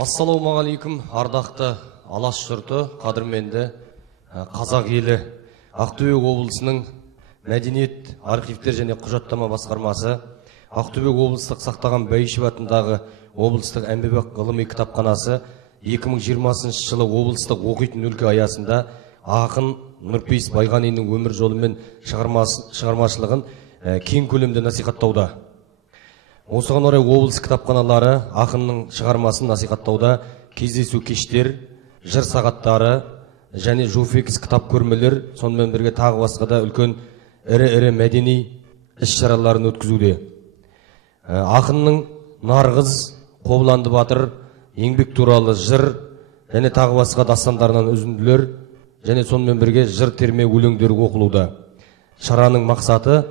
Ассалаумағалейкум, ардақты Алаш жұрты, қадірменді қазақ елі. Ақтөбе облысының мәдениет, архивтер және құжаттама басқармасы, Ақтөбе облыстық Сақтаған Бәйішев атындағы облыстық әмбебап ғылыми кітапханасы 2020 жылы облыстық оқитын өлке аясында ақын Нұрпейіс Байғаниннің өмір жолы мен шығармашылығын кең көлемде насихаттауда. Осыған орай облыс кітапханалары ақынның шығармасын насихаттауда кездесу кештер, жыр сағаттары және журфикс кітап көрмелер, сонымен бірге тағы басқа да үлкен ірі мәдени іс-шараларын өткізуде. Ақынның Нарғыз, Қобыланды батыр, еңбек туралы жыр және тағы басқа дастандарынан үзінділер және сонымен бірге жыр терме өлеңдері оқылуда. Шараның мақсаты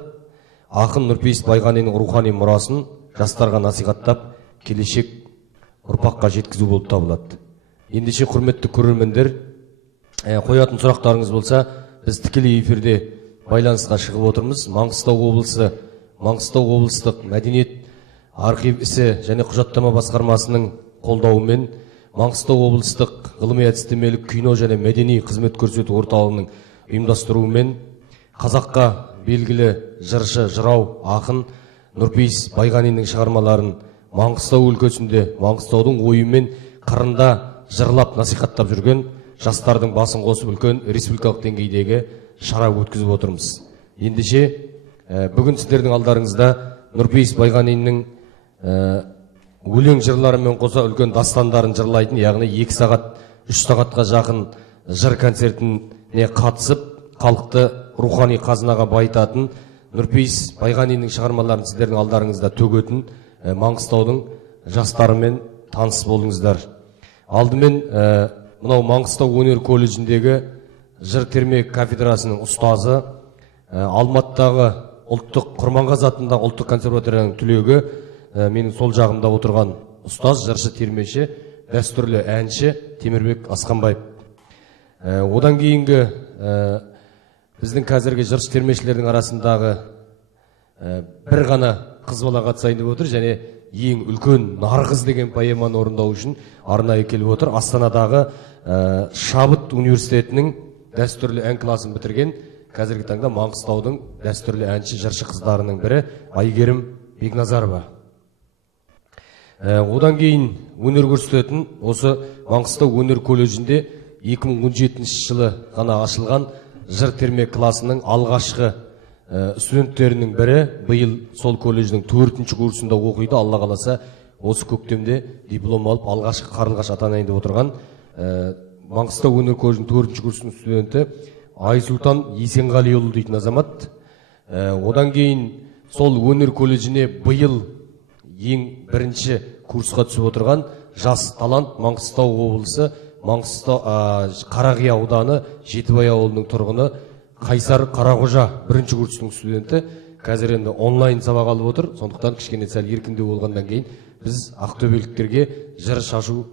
ақын Нұрпейіс Байғаниннің рухани мұрасын жастарға насихаттап, келешек ұрпаққа жеткізу болып табылады. Ендеше құрметті көрермендер, қоятын сұрақтарыңыз болса, біз тікелей эфирде байланысқа шығып отырмыз. Маңғыстау облыстық мәдениет, архив ісі және құжаттама басқармасының қолдауымен Маңғыстау облыстық ғылыми әдістемелік кино және мәдени қызмет көрсету орталығының ұйымдастыруымен қазаққа белгілі жыршы, жырау, ақын Нұрпейіс Байғаниннің шығармаларын Маңғыстау өлкесінде Маңғыстаудың ойымен қырында жырлап насихаттап жүрген жастардың басын қосып үлкен республикалық деңгейдегі шара өткізіп отырмыз. Ендеше бүгін сіздердің алдарыңызда Нұрпейіс Байғаниннің өлең жырларымен қоса үлкен дастандарын жырлайтын, яғни 2 сағат, 3 сағатқа жақын жыр концертіне қатысып, халықты рухани қазынаға байытатын Нұрпейіс Байғаниннің шығармаларын сіздердің алдарыңызда төгетін Маңғыстаудың жастарымен таныс болыңыздар. Алдымен мынау Маңғыстау өнер колледжіндегі жыр терме кафедрасының ұстазы, Алматыдағы ұлттық Құрманғазы атындағы ұлттық консерваторияның түлегі, менің сол жағымда отырған ұстаз, жыршы, термеші, дәстүрлі әнші Темірбек Асқанбаев. Одан кейінгі біздің қазіргі жыршы термешілердің арасындағы бір ғана қыз бала қатысайын деп отыр және ең үлкен Нарғыз деген поэманы орындау үшін арнайы келіп отыр. Астанадағы Шабыт университетінің дәстүрлі ән класын бітірген, қазіргі таңда Маңғыстаудың дәстүрлі әнші жыршы қыздарының бірі Айгерім Бекназарова. Одан кейін өнер көрсететін осы Маңғыстау өнер колледжінде 2017 жылы ғана ашылған жыр терме класының алғашқы студенттерінің бірі, биыл сол колледждің 4-ші курсында оқиды. Алла қаласа осы көктемде диплом алып алғашқы қарлығаш атанайын деп отырған Маңғыстау өнер колледжінің 4-ші курсының студенті Айсұлтан Есенғалиұлы дейтін азамат. Одан кейін сол өнер колледжіне биыл ең бірінші курсқа түсіп отырған жас талант Маңғыстау облысы Қарақия ауданы Жетібай ауылының тұрғыны Қайсар Қарақожа 1-ші курстың студенті. Қазір енді онлайн сабақ алып отыр, сондықтан кішкене сәл еркіндеу болғаннан кейін біз ақтөбеліктерге жыр шашу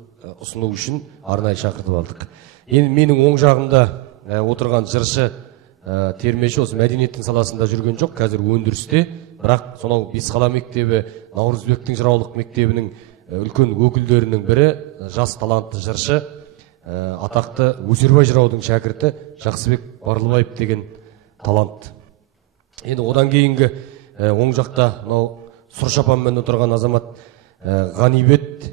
ұсыну үшін арнайы шақыртып алдық. Енді менің оң жағымда отырған жыршы, термеші осы мәдениеттің саласында жүрген жоқ, қазір өндірісте, бірақ сонау Бесқала мектебі, Наурызбектің жыраулық мектебінің үлкен өкілдерінің бірі, жас талантты жыршы, атақты Өсербай жыраудың шәкірті Жақсыбек Барлыбаев деген талант. Енді одан кейінгі оң жақта сұр шапанмен отырған азамат Ғанибет,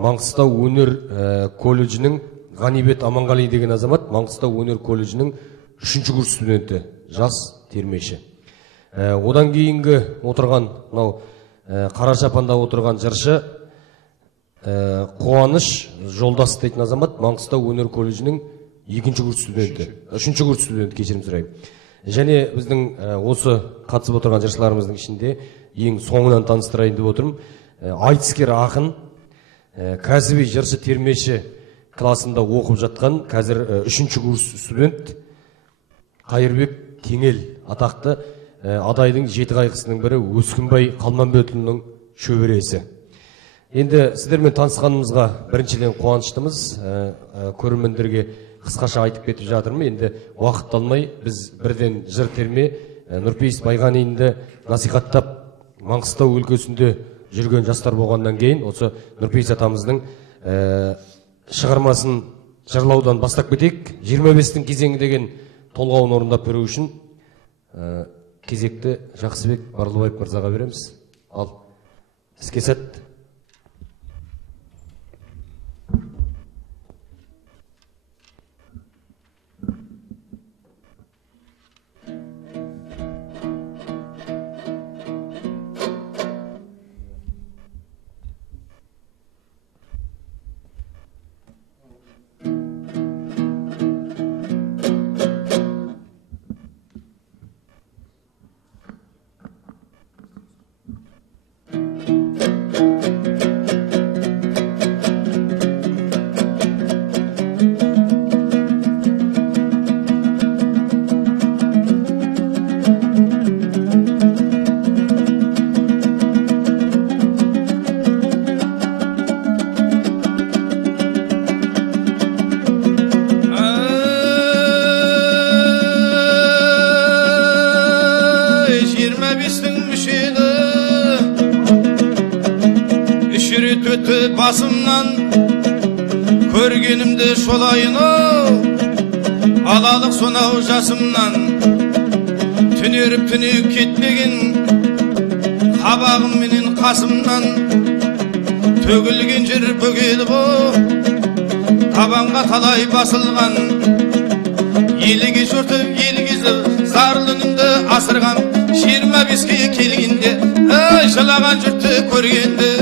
Маңғыстау өнер колледжінің Ғанибет Аманғали деген азамат, Маңғыстау өнер колледжінің 3-ші курс студенті, жас термеші. Одан кейінгі отырған қара шапанда отырған жыршы Қуаныш Жолдас дейтін азамат, Маңғыстау өнер колледжінің 2-ші курс студенті, 3-ші курс студенті, кешірім сұраймын. Және біздің осы қатысып отырған жыршыларымыздың ішінде ең соңынан таныстырайын деп отырмын. Айтыскер ақын, кәсіби жыршы термеші класында оқып жатқан, қазір 3-ші курс студент Қайырбек Кеңел, атақты Адайдың 7 қайқысының бірі Өскінбай Қалманбетұлының шөбересі. Енді сіздермен танысқанымызға біріншіден қуаныштымыз. Көрермендерге қысқаша айтып кетіп жатырмын. Енді уақыт алмай біз бірден жыр терме Нұрпейіс Байғанинді насихаттап Маңғыстау өлкесінде жүрген жастар болғаннан кейін осы Нұрпейіс атамыздың шығармасын жырлаудан бастап кетейік. 25-тің кезеңі деген толғауын орындап беру үшін кезекті Жақсыбек Барлыбаев мырзаға береміз. Ал, іске сәт. Басымнан көргенімді шолайын балалық сонау жасымнан түнеріп түнеп кетпеген қабағым менен қасымнан төгілген жер бөгеліп табанға талай басылған еліге жортып елгезіп зарлы үнімді асырған 25-ке келгенде жылаған жұртты көргенде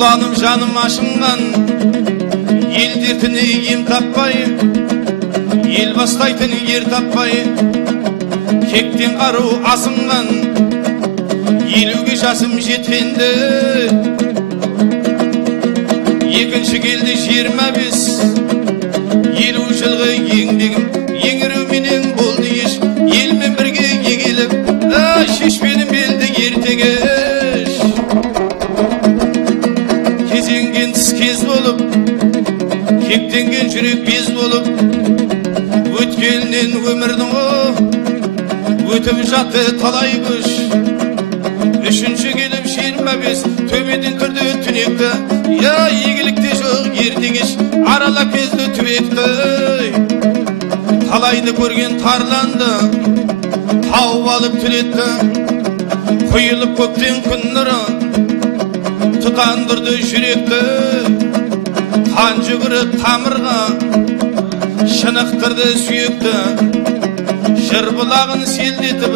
уланым жаным ашынған ел дертіне ем таппай ел бастайтын ер таппай кектен қару асынған 50-ге жасым жеткенде екінші келді 25 50 жылғы еңбегім еңіреуменен болды еш елмен бірге егеліп шешпедім белді ертеге кектенген жүрек без болып өткеннен өмірдің өтіп жатты талай көш үшінші келіп 25 төбеден тұрды түнекті игілікте жоқ ерте кеш аралап кезді түбекті талайды көрген тарланды тауып алып түлетті құйылып көктен күн нұры тұтандырды жүректі қан жүгіріп тамырға шынықтырды сүйекті жыр бұлағын селдетіп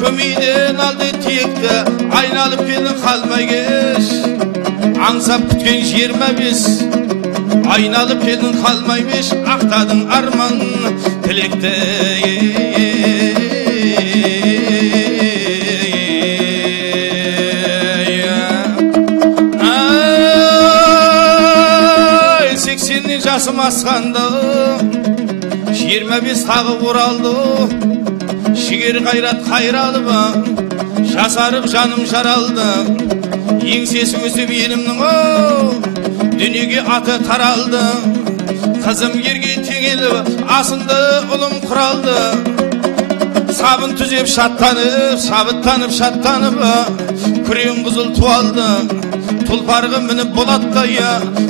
көмейден алды тиекті айналып келді қалмай кеш аңсап күткен 25 айналып келдің қалмай беш ақтадың арман тілекті жасым асқанды 25 тағы оралды шигер қайрат қайралы жасарып жаным жаралды еңсесі өсіп елімнің дүниеге аты таралды қызым ерге теңеліп асынды ұлым құралды сабын түзеп шаттанып шабыттанып шаттанып күрең қызыл туалды тұлпарға мініп болаттай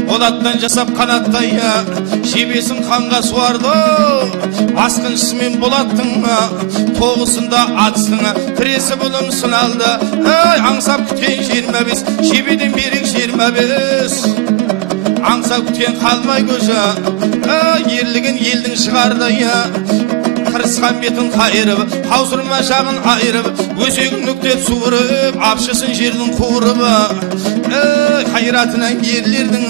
болаттан жасап қанаттай жебесін қанға суарды асқыншысымен болаттың тоғысында атыстың тіресі бұлым сыналды аңсап күткен 25 жебеден берек 25 аңсап күткен қалмай көжа ерлігін елдің шығарды қырысқан бетін қайырып қаусырма жағын айырып өзегін нүктеп суырып апшысын жердің қуырып қайратынан ерлердің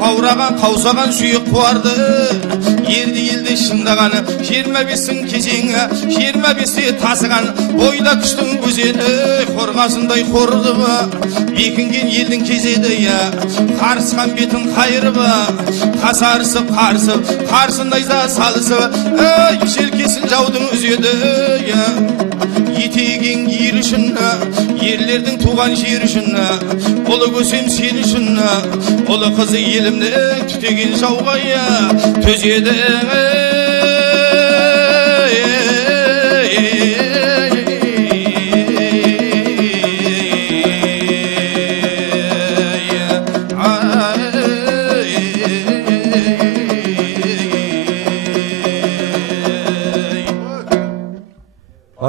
қаураған қаусаған сүйек қуарды елді шындағаны 25-тің кезеңі 25-те тасыған бойда күштің өзені қорғасындай қорды бекінген елдің кезеді қарысқан бетін қайырып қасарысып қарсындай салысып желкесін жаудың үзеді етеген ел үшін ерлердің туған жер үшін ұлы көсем сен үшін ұлы қызы елімді түтеген жауға төзеді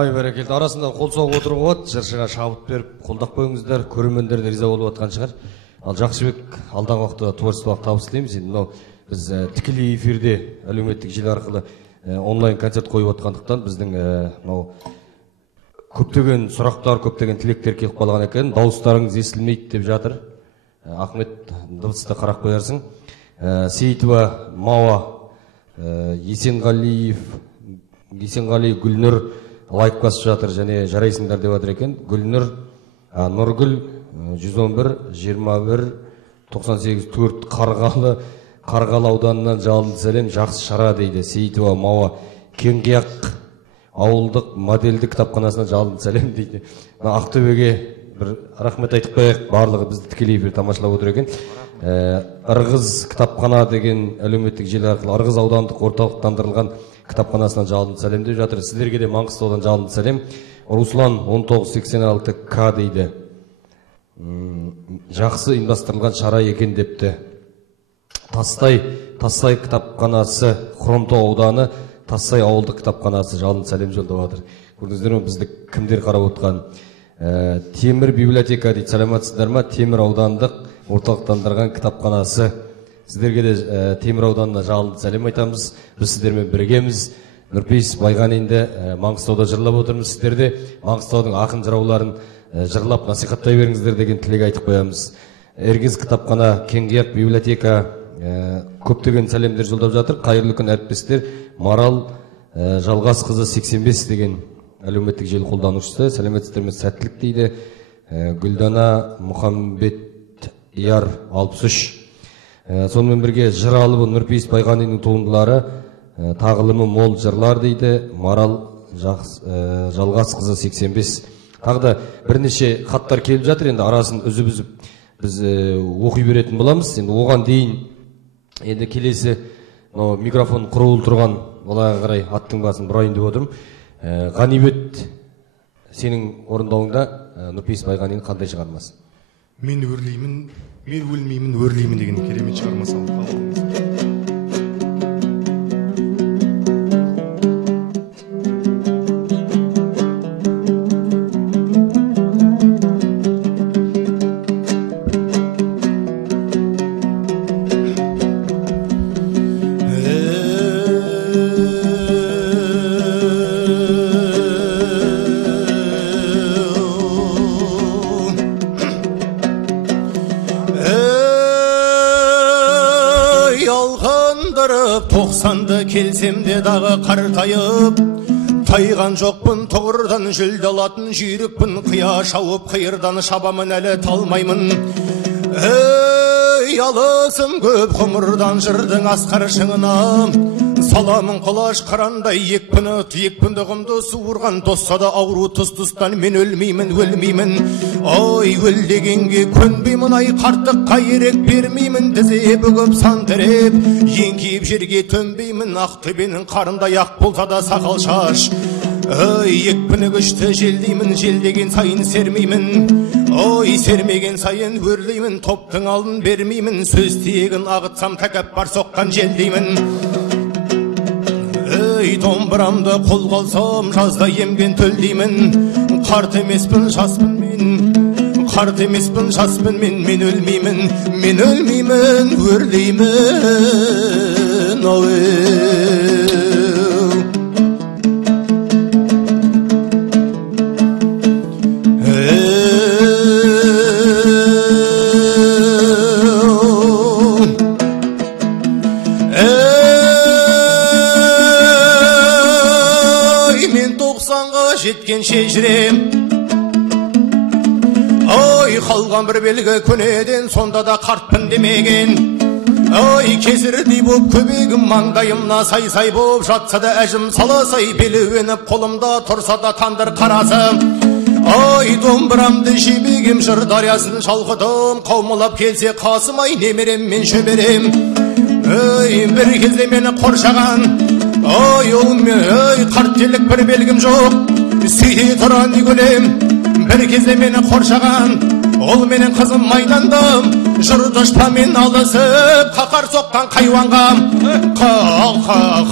Ай бәрекелді. Арасында қол соғып отыруға болады, жыршыға шабыт беріп, қолдап қойыңыздар, көрермендер де риза болып жатқан шығар. Ал Жақшыбек, алдағы уақытта творчестволық табыс тілейміз. Енді мынау біз тікелей эфирде әлеуметтік желі арқылы онлайн концерт қойып отқандықтан біздің мынау көптеген сұрақтар, көптеген тілектер келіп қалған екен. Дауыстарыңыз естілмейді деп жатыр. Ахмет, дыбысты қарап қоярсың. Сейітова Мауа, Есенғали Гүлнұр лайк басып жатыр және жарайсыңдар деп жатыр екен. Гүлнұр, Нұргүл 111 21 98 4 Қарғалы ауданынан жалынды сәлем, жақсы шара дейді. Сейітова Мауа, Кеңқияқ ауылдық модельдік кітапханасынан жалынды сәлем дейді. Ақтөбеге бір рахмет айтып қояйық, барлығы бізді тікелей эфир тамашалап отыр екен. Ырғыз кітапхана деген әлеуметтік желі арқылы Ырғыз аудандық орталықтандырылған кітапханасынан жалынды сәлем деп жатыр. Сіздерге де Маңғыстаудан жалынды сәлем. Руслан 1986 дейді. Жақсы ұйымдастырылған шара екен депті. Тассай кітапханасы, Хромтау ауданы, Тассай ауылдық кітапханасы жалынды сәлем жолдап жатыр. Көрдіңіздер ме, бізді кімдер қарап отқан? Темір библиотека дейді. Сәлематсыздар ма? Темір аудандық орталықтандырған кітапханасы. Сіздерге де Темір ауданына жалынды сәлем айтамыз. Біз сіздермен біргеміз. Нұрпейіс Байғанинді Маңғыстауда жырлап отырмыз. Сіздерде Маңғыстаудың ақын жырауларын жырлап насихаттай беріңіздер деген тілек айтып қоямыз. Ырғыз кітапхана, Кеңқияқ библиотека көптеген сәлемдер жолдап жатыр. Қайырлы күн әріптестер. Марал Жалғасқызы 85 деген әлеуметтік желі қолданушысы. Сәлеметсіздер ме, сәттілік дейді. Гүлдана Мұхамбет Яр 63. Сонымен бірге жыр алыбы Нұрпейіс Байғаниннің туындылары, тағылымы мол жырлар дейді. Марал Жалғасқызы 85. Тағда бірнеше хаттар келіп жатыр, енді арасын үзіп біз оқи беретін боламыз. Енді оған дейін енді келесі микрофон құрылып тұрған оларға қарай аттың басын бұрайын деп отырмын. Ғанибет, сенің орындауыңда Нұрпейіс Байғанин қандай шығармасы? Мен өлмеймін, өрлеймін деген керемет шығармасы алып. Келсемде дағы қартайып, тайған жоқпын, тұғырдан жүлде алатын жүйрікпін, қия шауып қиырдан шабамын, әлі талмаймын. Ей, алысым көп ғұмырдан жырдың асқар шыңына, саламын құлаш қырандай екпінді ғымды суырған, тосса да ауру тұс-тұстан мен өлмеймін. Ой, өл дегенге көнбеймін, ай қарттыққа ерек бермеймін, тізе бүгіп сан тіреп, еңкейіп жерге төнбеймін, Ақтөбенің қарындай ақ болса да сақал шаш. Ой, екпіні күшті желдеймін, желдеген сайын сермеймін. Ой, сермеген сайын өрлеймін, топтың алдын бермеймін, сөз тиегін ағытсам тәкаппар соққан желдеймін. Ой, домбырамды қолға алсам жазда емген төлдеймін. Қарт емеспін, жаспын мен, қарт емеспін, жаспын мен өлмеймін, өрлеймін. Жеткенше жүрем, ой, қалған бір белгі көнеден, сонда да қартпын демеген. Ой, кесірдей боп көбегім маңдайымна сай-сай боп жатса да әжім саласай, белуеніп қолымда тұрса да тандыр қарасы. Ой, домбырамды жебегем, жыр дариясын шалқыдым, қаумалап келсе қасымай, немерем мен шөберем. Ой, бір кезде мені қоршаған, ой, қарттелік бір белгім жоқ. Сүйте тұран үйгілем, бір кезде мені қоршаған, ол менің қызым майдандым, жұртышпамен алысып, қақар соққан қайуанға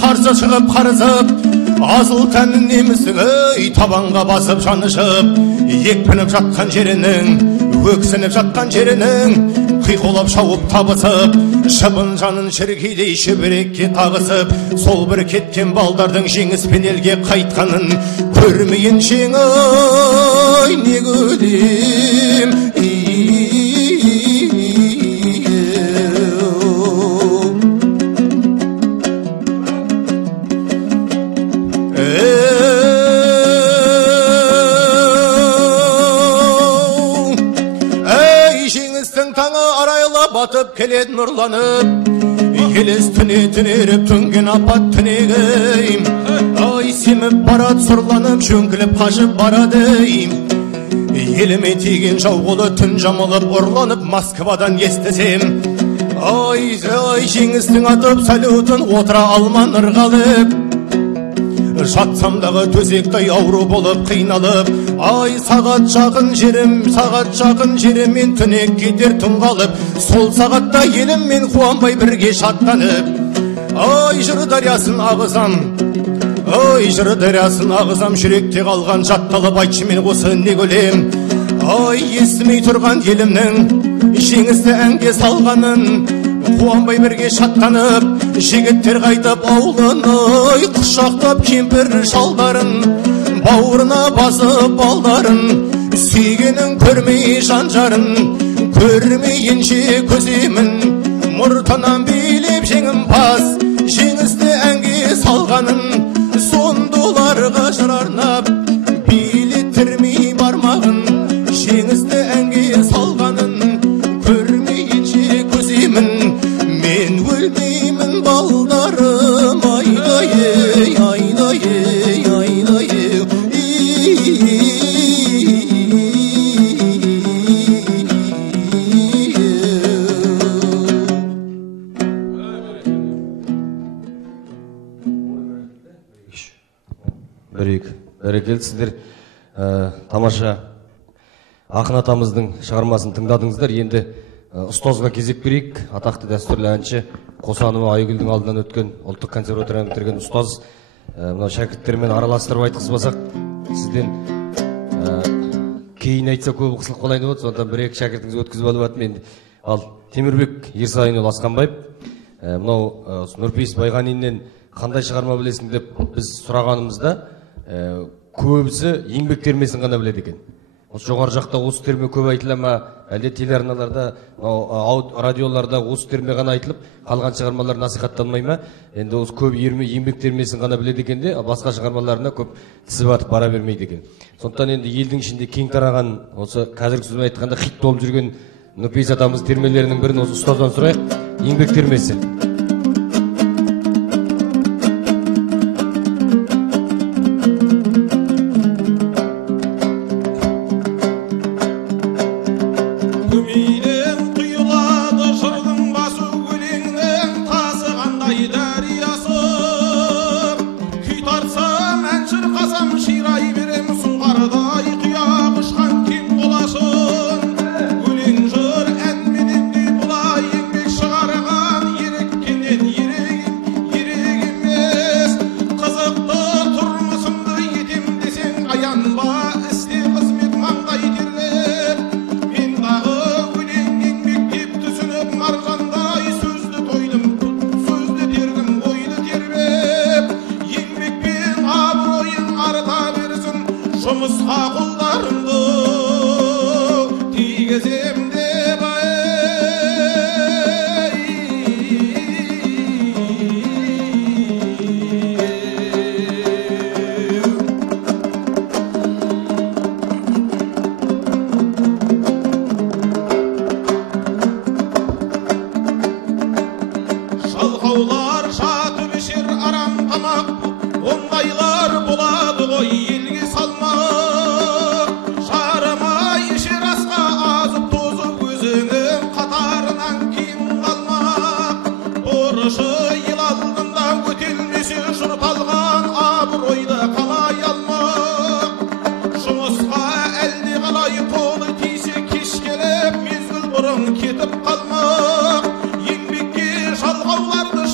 қарсы шығып қарызып, Asыл тәнін немісің ей табанға басып жанышып екпініп жатқан жерінің өксініп жатқан жерінің қиқулап шауып табысып шыбын жанын шіркейдей шүберекке тағысып сол бір кеткен балдардың жеңіспен елге қайтқанын көрмейін жеңай не көлем батып келеді нұрланып елес түне түнеріп төнген апат түнегім ай семіп барады сұрланып жөңкіліп қашып барады еліме тиген жау қолы түн жамылып ұрланып Москвадан естісем ай жеңістің атып салютын отыра алман ырғалып жатсамдағы төсектай ауру болып қиналып ай сағат жақын жерім мен түнек кетер түн қалып сол сағатта елім мен қуанбай бірге шаттанып ай жыр дариясын ағызам жүректе қалған жатталып айтшы мен осы не көлем ай естімей тұрған елімнің жеңісті әнге салғанын қуанбай бірге шаттанып жігіттер қайтып аулын ой құшақтап кемпір шалдарын бауырына басып балдарын сүйгенін көрмей жан-жарын көрмейінше көземін мұртынан билеп жеңімпаз жеңісті әнге салғанын сондоларға жыр арнап билеттірмей бармағын жеңісті әнге салғанын көрмейінше көземін мен өлмеймін балдарым айдай бәрекелді сіздер тамаша ақын атамыздың шығармасын тыңдадыңыздар. Енді ұстазға кезек берейік. Атақты дәстүрлі әнші Қосанова Айгүлдің алдынан өткен ұлттық консерваторияны бітірген ұстаз мына шәкірттермен араластырып айтқызбасақ сізден кейін айтса көп қысылып қалайын деп отыр. Сондықтан бір-екі шәкіртіңіз өткізіп алып жатырмын енді. Ал Темірбек Ерсайынұлы Асқанбаев мынау Нұрпейіс Байғаниннен қандай шығарма білесің деп біз сұрағанымызда көбісі еңбек термесін ғана біледі екен. Осы жоғары жақта осы терме көп айтыла ма, әлде телеарналарда, радиоларда осы терме ғана айтылып, қалған шығармалар насихатталмай ма? Енді осы көп еңбек термесін ғана біледі екен де, басқа шығармаларына көп тізіп атып бара бермейді екен. Сондықтан енді елдің ішінде кең тараған, осы қазіргі сөзбен айтқанда хит болып жүрген Нұрпейіс атамыз термелерінің бірін осы ұстаздан сұрайық. Еңбек термесі. Ketip kalmak, еңбекке жалғауларды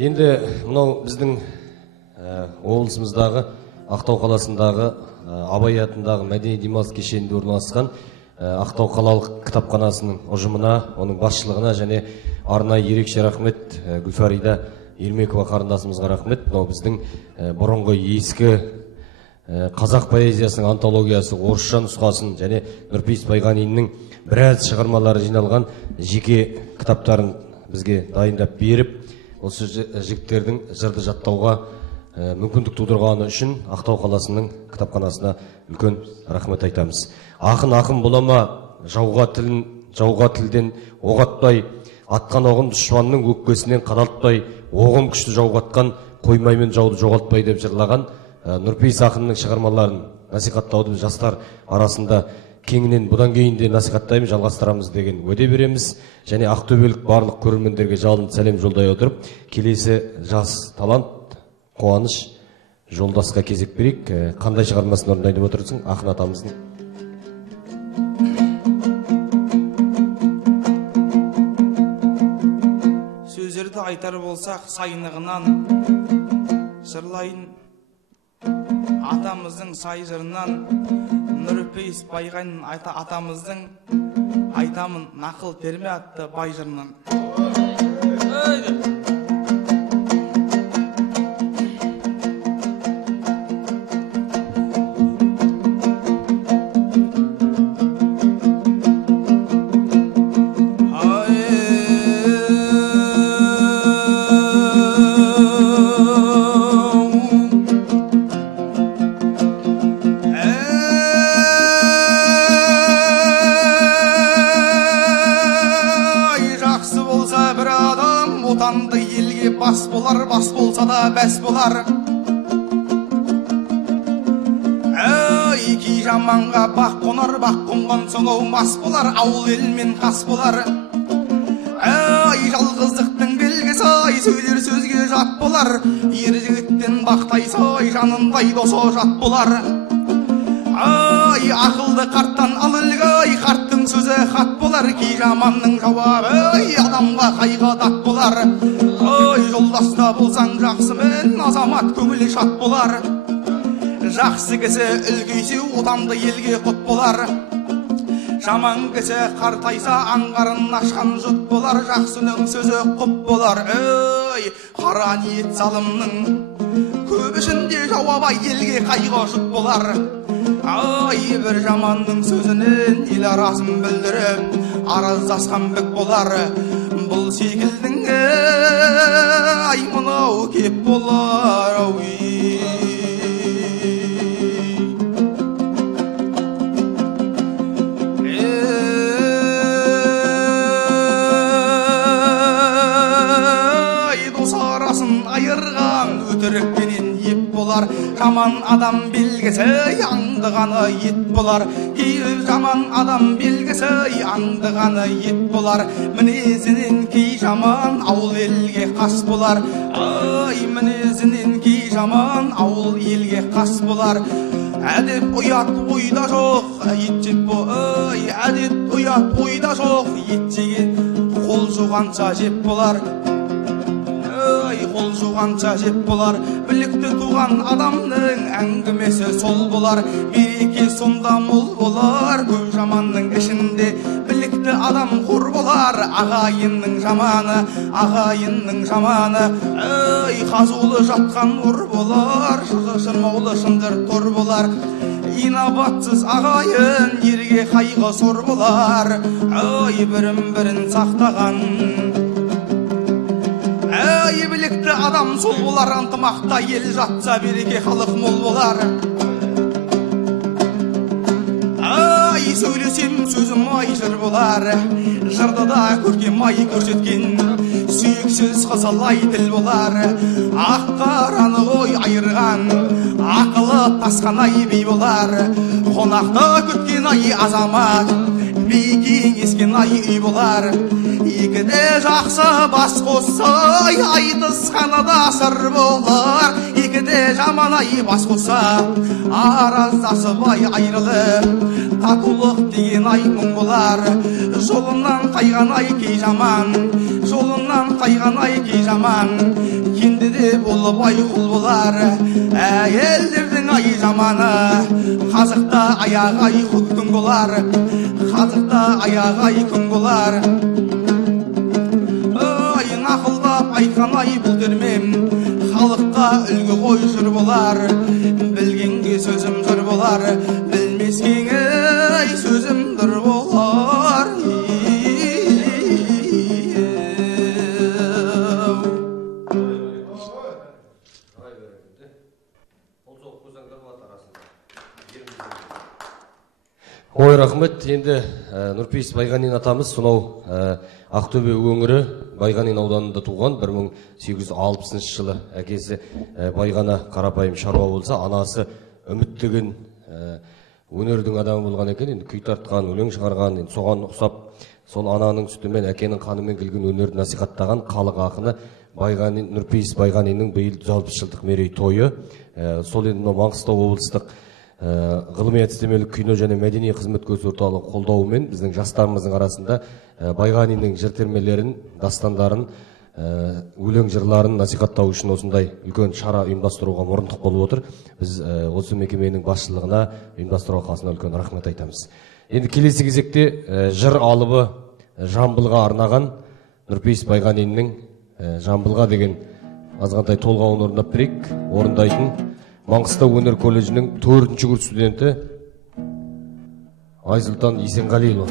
Енді мынау біздің облысымыздағы Ақтау қаласындағы Абай атындағы мәдени демалыс кешенінде орналасқан Ақтау қалалық кітапханасының ұжымына, оның басшылығына және арнайы ерекше рахмет. Гүлфарида Ермекова қарындасымызға рахмет. Мынау біздің бұрынғы ескі қазақ поэзиясының антологиясы орысша нұсқасын және Нұрпейіс Байғаниннің біраз шығармалары жиналған жеке кітаптарын бізге дайындап беріп, осы жігіттердің жырды жаттауға мүмкіндік тудырғаны үшін Ақтау қаласының кітапханасына үлкен рахмет айтамыз. Ақын бола ма, жауға тілден оқ атпай, атқан оғын дұшпанның өкпесінен қадалтпай, оғын күшті жауға атқан қоймаймен жауды жоғалтпай деп жырлаған Нұрпейіс ақынның шығармаларын насихаттауды жастар арасында кеңінен бұдан кейін де насихаттаймыз, жалғастырамыз деген уәде береміз. Және ақтөбелік барлық көрермендерге жалынды сәлем жолдай отырып, келесі жас талант Қуаныш Жолдасқа кезек берейік. Қандай шығармасын орындайды отырсың, ақын атамыздың? Сөздерді айтар болсақ сайнығынан, жырлайын атамыздың сай жырынан. Нұрпейіс Байғанин атамыздың айтамын нақыл терме атты бай жырынан. Бас болса да бәс болар. Кей жаманға бақ қонар, бақ қонған соң мас болар, ауыл елмен қас болар. Жалғыздықтың белгісі, сөйлер сөзге жат болар. Ер жігіттен бақтайсай, жанындай досы жат болар. Ақылды қарттан ал үлгі, қарттың сөзі хат болар. Кей жаманның жауабы адамға қайғы дат болар. Жолдаста болсаң жақсымен, азамат көңілі шат болар. Жақсы кісі үлгейсе, отанды елге құт болар. Жаман кісі қартайса, аңғарын ашқан жұт болар. Жақсының сөзі құп болар. Қара ниет залымның көп ішінде жауабай елге қайғы жұт болар. Бір жаманның сөзінен ел арасын білдіріп, араздасқан бік болар. Бұл секілдің мынау кеп болар. Дос арасын айырған өтірікпенен еп болар. Жаман адам белгісі аңдығаны ет болар. Жаман адам белгісі аңдығаны ет болар. Мінезінен кей жаман ауыл елге қас болар. Мінезінен кей жаман ауыл елге қас болар. Әдеп ұят ойда жоқ, ет жеп әдеп ұят ойда жоқ, ет жеген қол жуғанша жеп болар. Қол жуғанша жеп болар. Білікті туған адамның әңгімесі сол болар. Береке сонда мол болар. Көп жаманның ішінде білікті адам құр болар. Ағайынның ағайынның жаманы қазулы жатқан ұр болар. Шырмаулы шындыр тұр болар. Инабатсыз ағайын ерге қайғы сор болар. Бірін сақтаған білікті адам сол болар. Ынтымақта ел жатса береке халық мол болар. Сөйлесем сөзім жыр болар. Жырды да көркем көрсеткен сүйексіз қызылай тіл болар. Ақ қараны айырған ақылы тасқанай бей болар. Қонақты күткен азамат бейкең ескен үй болар. Екіде жақсы бас қосса айтысқаны да сыр болар. Екіде жаман бас қосса араздасып айрылып татулық деген мұң болар. Жолынан қайған кей жаман, жолынан қайған кей жаман, байқұл болар әйелдердің ай жаманы қазықта аяғы ай күн болар қазықта аяғы ай күн болар ақылдап айтқан ай бұл дермем халыққа үлгі ғой жыр болар білгенге сөзім жыр болар білмескеңе сөзім дыр болар Ой, рахмет. Енді Нұрпейіс Байғанин атамыз сонау Ақтөбе өңірі Байғанин ауданында туған, 1860 жылы әкесі Байғана қарапайым шаруа болса, анасы Үміт деген өнердің адамы болған екен. Енді күй тартқан, өлең шығарған, енді соған ұқсап, сол ананың сүтімен, әкенің қанымен келген өнерді насихаттаған халық ақыны Нұрпейіс Байғаниннің биыл 160 жылдық мерей тойы. Сол енді Маңғыстау облыстық ғылыми әдістемелік кино және мәдени қызмет көрсету орталығы қолдауымен біздің жастарымыздың арасында Байғаниннің жыр термелерін, дастандарын, өлең жырларын насихаттау үшін осындай үлкен шара ұйымдастыруға мұрындық болып отыр. Біз осы мекеменің басшылығына, ұйымдастыру алқасына үлкен рахмет айтамыз. Енді келесі кезекте жыр алыбы Жамбылға арнаған Нұрпейіс Байғаниннің Жамбылға деген азғантай толғауын орындап берейік. Орындайтын Маңғыстау өнер колледжінің 4-ші курс студенті Айсұлтан Есенғалиұлы.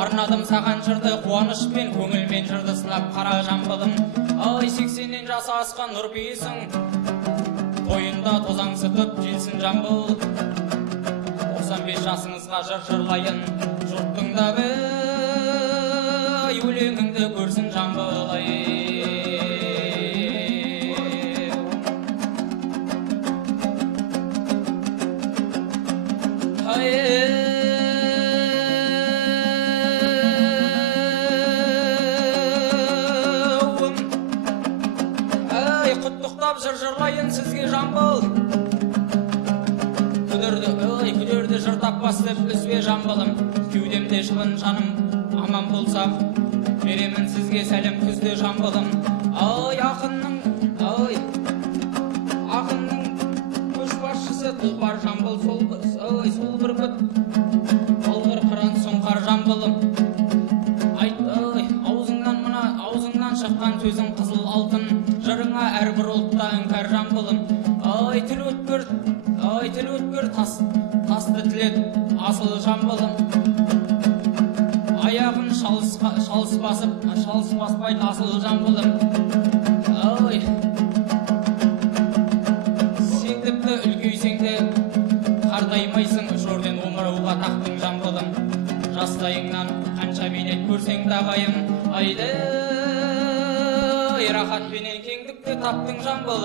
Арнадым саған жырды қуанышпен, көңілмен жырды сынап қара жамбылым. Ай, 80-нен жасы асқан Нұрпейісің, тойында тозаңсытып желсін жамбыл. 95 жасыңызға жыр жырлайын, жұрттың да өлеңіңді көрсін жамбыл. Жырлайын сізге жамбыл, күдерді жыр таппас деп үзбе жамбылым. Кеудемде шыбын жаным аман болса, беремін сізге сәлем күзде жамбылым. Ақынның көшбасшысы тұлпар жамбыл, сол бір бүт алғыр қыран сұңқар жамбылым. Аузыңнан шыққан сөзің қызыл алтын, жырыңа әрбір ұлтта үңкәр жамбылым. Тіл өткір тасты тілет асыл жамбылым. Аяғын шалыс баспайды асыл жамбылым. Сен тіпті үлкейсең де қартаймайсың, жорден омырауға тақтың жамбылым. Жастайыңнан қанша бейнет көрсең дағайым, айды рахатпенен кеңдікті таптың жамбыл.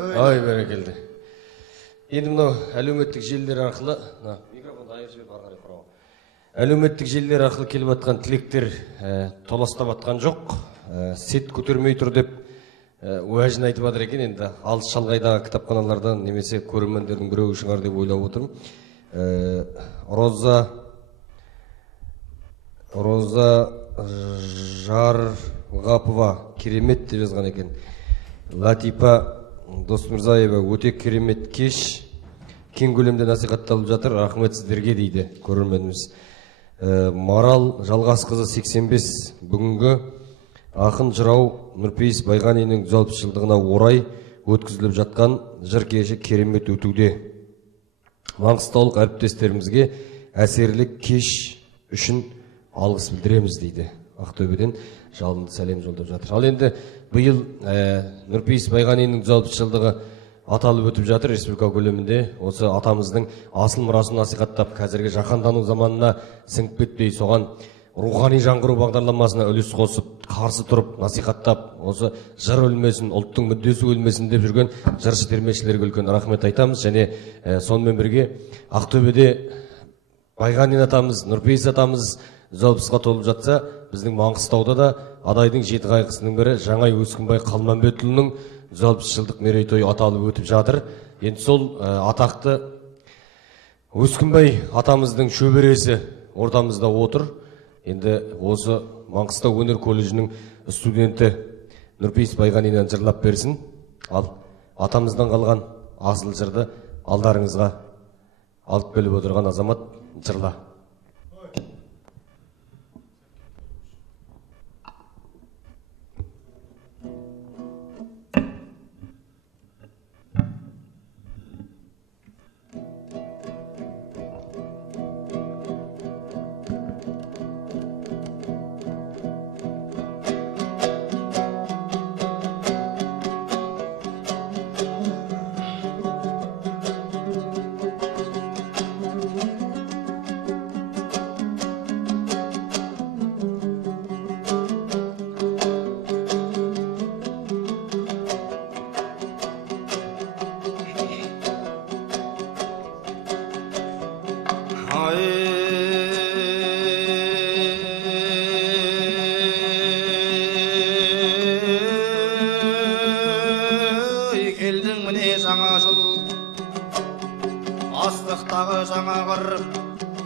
Ой, бәрекелді. Енді мынау әлеуметтік желілер арқылы, микрофонды айырып жіберіп ары қарай қарау. Әлеуметтік желілер арқылы келіп жатқан тілектер толастап жатқан жоқ. Сет көтермей тұр деп уәжін айтып жатыр екен. Енді алыс шалғайдағы кітапханалардан немесе көрермендердің біреуі шығар деп ойлап отырмын. Роза Жарғапова керемет деп жазған екен. Латипа Досмырзаева өте керемет кеш, кең көлемде насихатталып жатыр, рахмет сіздерге дейді көрерменіміз. Марал Жалғасқызы 85 бүгінгі ақын жырау Нұрпейіс Байғаниннің 160 жылдығына орай өткізіліп жатқан жыр кеші керемет өтуде. Маңғыстаулық әріптестерімізге әсерлі кеш үшін алғыс білдіреміз дейді. Ақтөбеден жалынды сәлем жолдап жатыр. Ал енді биыл Нұрпейіс Байғаниннің 160 жылдығы аталып өтіп жатыр республика көлемінде. Осы атамыздың асыл мұрасын насихаттап, қазіргі жаһандану заманына сіңіп кетпей, соған рухани жаңғыру бағдарламасына үлес қосып, қарсы тұрып, насихаттап, осы жыр өлмесін, ұлттың мүддесі өлмесін деп жүрген жыршы термешілерге үлкен рахмет айтамыз. Және сонымен бірге Ақтөбеде Байғанин атамыз, Нұрпейіс атамыз 160-ға толып жатса, біздің Маңғыстауда да адайдың 7 қайғысының бірі Жаңай Өскінбай Қалманбетұлының 160 жылдық мерейтойы аталып өтіп жатыр. Енді сол атақты Өскінбай атамыздың шөбересі ортамызда отыр. Енді осы Маңғыстау өнер колледжінің студенті Нұрпейіс Байғаниннен жырлап берсін. Ал атамыздан қалған асыл жырды алдарыңызға алып келіп отырған азамат жырла.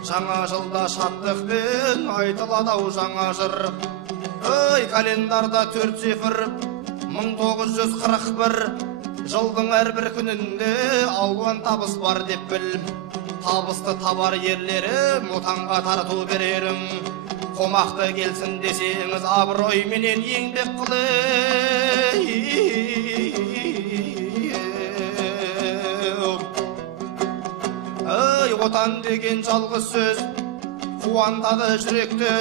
Жаңа жылда шаттықпен айтылады-ау жаңа жыр. Календарда 4 цифр 1941. Жылдың әрбір күнінде алуан табыс бар деп біл. Табысты табар ерлерім отанға тарту берерім. Қомақты келсін десеңіз абырой менен еңбек Отан деген жалғыз сөз қуантады жүректі,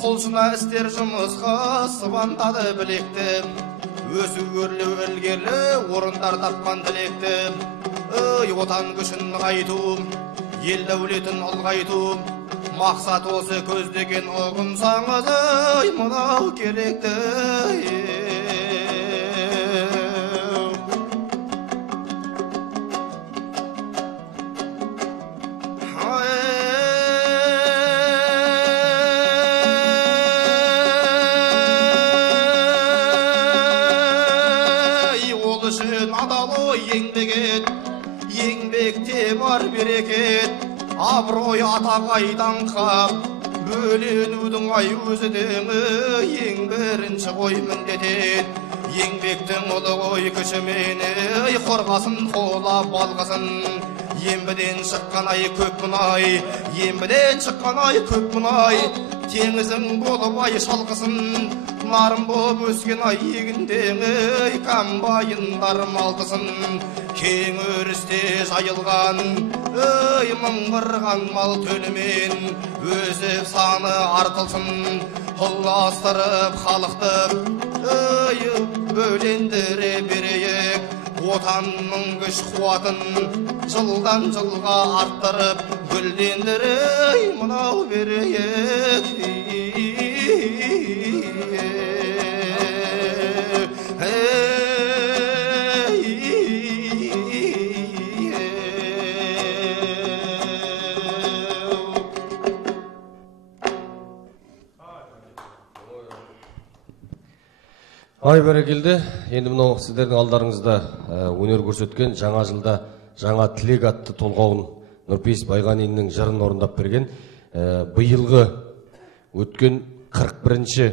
құлшына істер жұмысқа сыбантады білекті. Өсу өрлеу ілгерлі орындар тапқан тілекті. Отан күшін нығайту, ел дәулетін ұлғайту, мақсат осы көздеген ұғынсаңыз мынау керекті. Еңбекте бар берекет, абырой атағай даңқап, бөленудің ай өзінің ең бірінші ғой міндетет. Еңбектің ұлы ой күшімен қорғасын қолап алғасын. Ембіден шыққан ай көп мұнай, ембіден шыққан ай көп мұнай, теңізің болып ай шалқысын. Нарым болып өскен ай егіндеңі комбайындар малтысын. Кең өрісте жайылған мыңғырған мал төлімен өзіп саны артылсын. Ұластырып халықты бөлендіре берейік. Отанның күш қуатын жылдан жылға арттырып гүлдендіре мынау берейік. Ай бәрекелді, енді мынау сіздердің алдарыңызда өнер көрсеткен жаңа жылда жаңа тілек атты толғауын Нұрпейіс Байғаниннің жырын орындап берген. Биылғы өткен 41-ші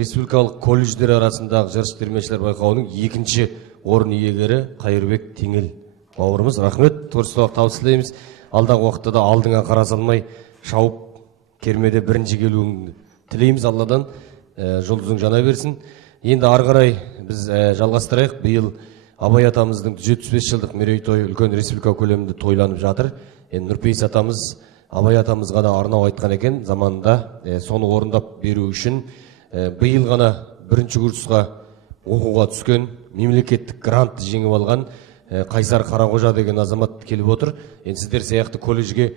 республикалық колледждер арасындағы жыр термешілер байқауының екінші орын иегері Қайырбек Теңел бауырымыз. Рахмет, творчестволық табыс тілейміз. Алдағы уақытта да алдыңа қара салмай шауып кермеде бірінші келуіңді тілейміз. Алладан жұлдызың жана берсін. Енді ары қарай біз жалғастырайық. Биыл Абай атамыздың 75 жылдық мерейтойы үлкен республика көлемінде тойланып жатыр. Енді Нұрпейіс атамыз Абай атамызға да арнау айтқан екен, заманында соны орындап беру үшін биыл ғана бірінші курсқа оқуға түскен, мемлекеттік грантты жеңіп алған Қайсар Қарақожа деген азамат келіп отыр. Енді сіздер сияқты колледжге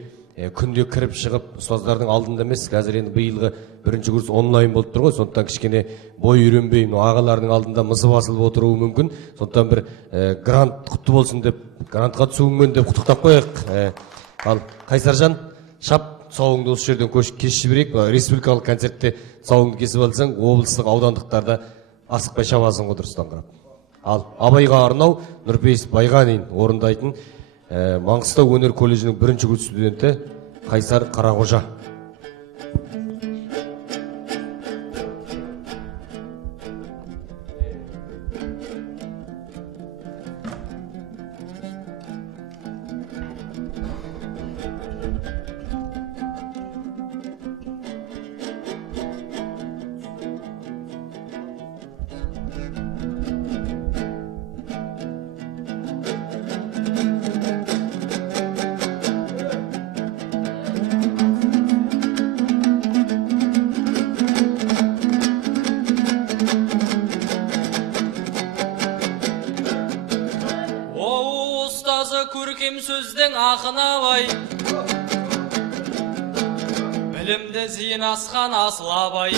күнде кіріп шығып, ұстаздардың алдында емес, қазір енді биылғы бірінші курс онлайн болып тұр ғой, сондықтан кішкене бой үйренбей, ағалардың алдында мысы басылып отыруы мүмкін. Сондықтан бір грант құтты болсын деп, грантқа түсуіңмен деп құттықтап қояйық. Ал Қайсаржан, шап тұсауыңды осы жерден кесіп жіберейік. Республикалық концертте тұсауыңды кесіп алсаң, облыстық аудандықтарда асықпай шабасың ғой дұрыстан қарап. Ал Абайға арнау Нұрпейіс Байғанин орындайтын Маңғыстау өнер колледжінің бірінші курс студенті Қайсар Қарақожа. Көркем сөздің ақына бай, білімді зейін асқан асыл Абай.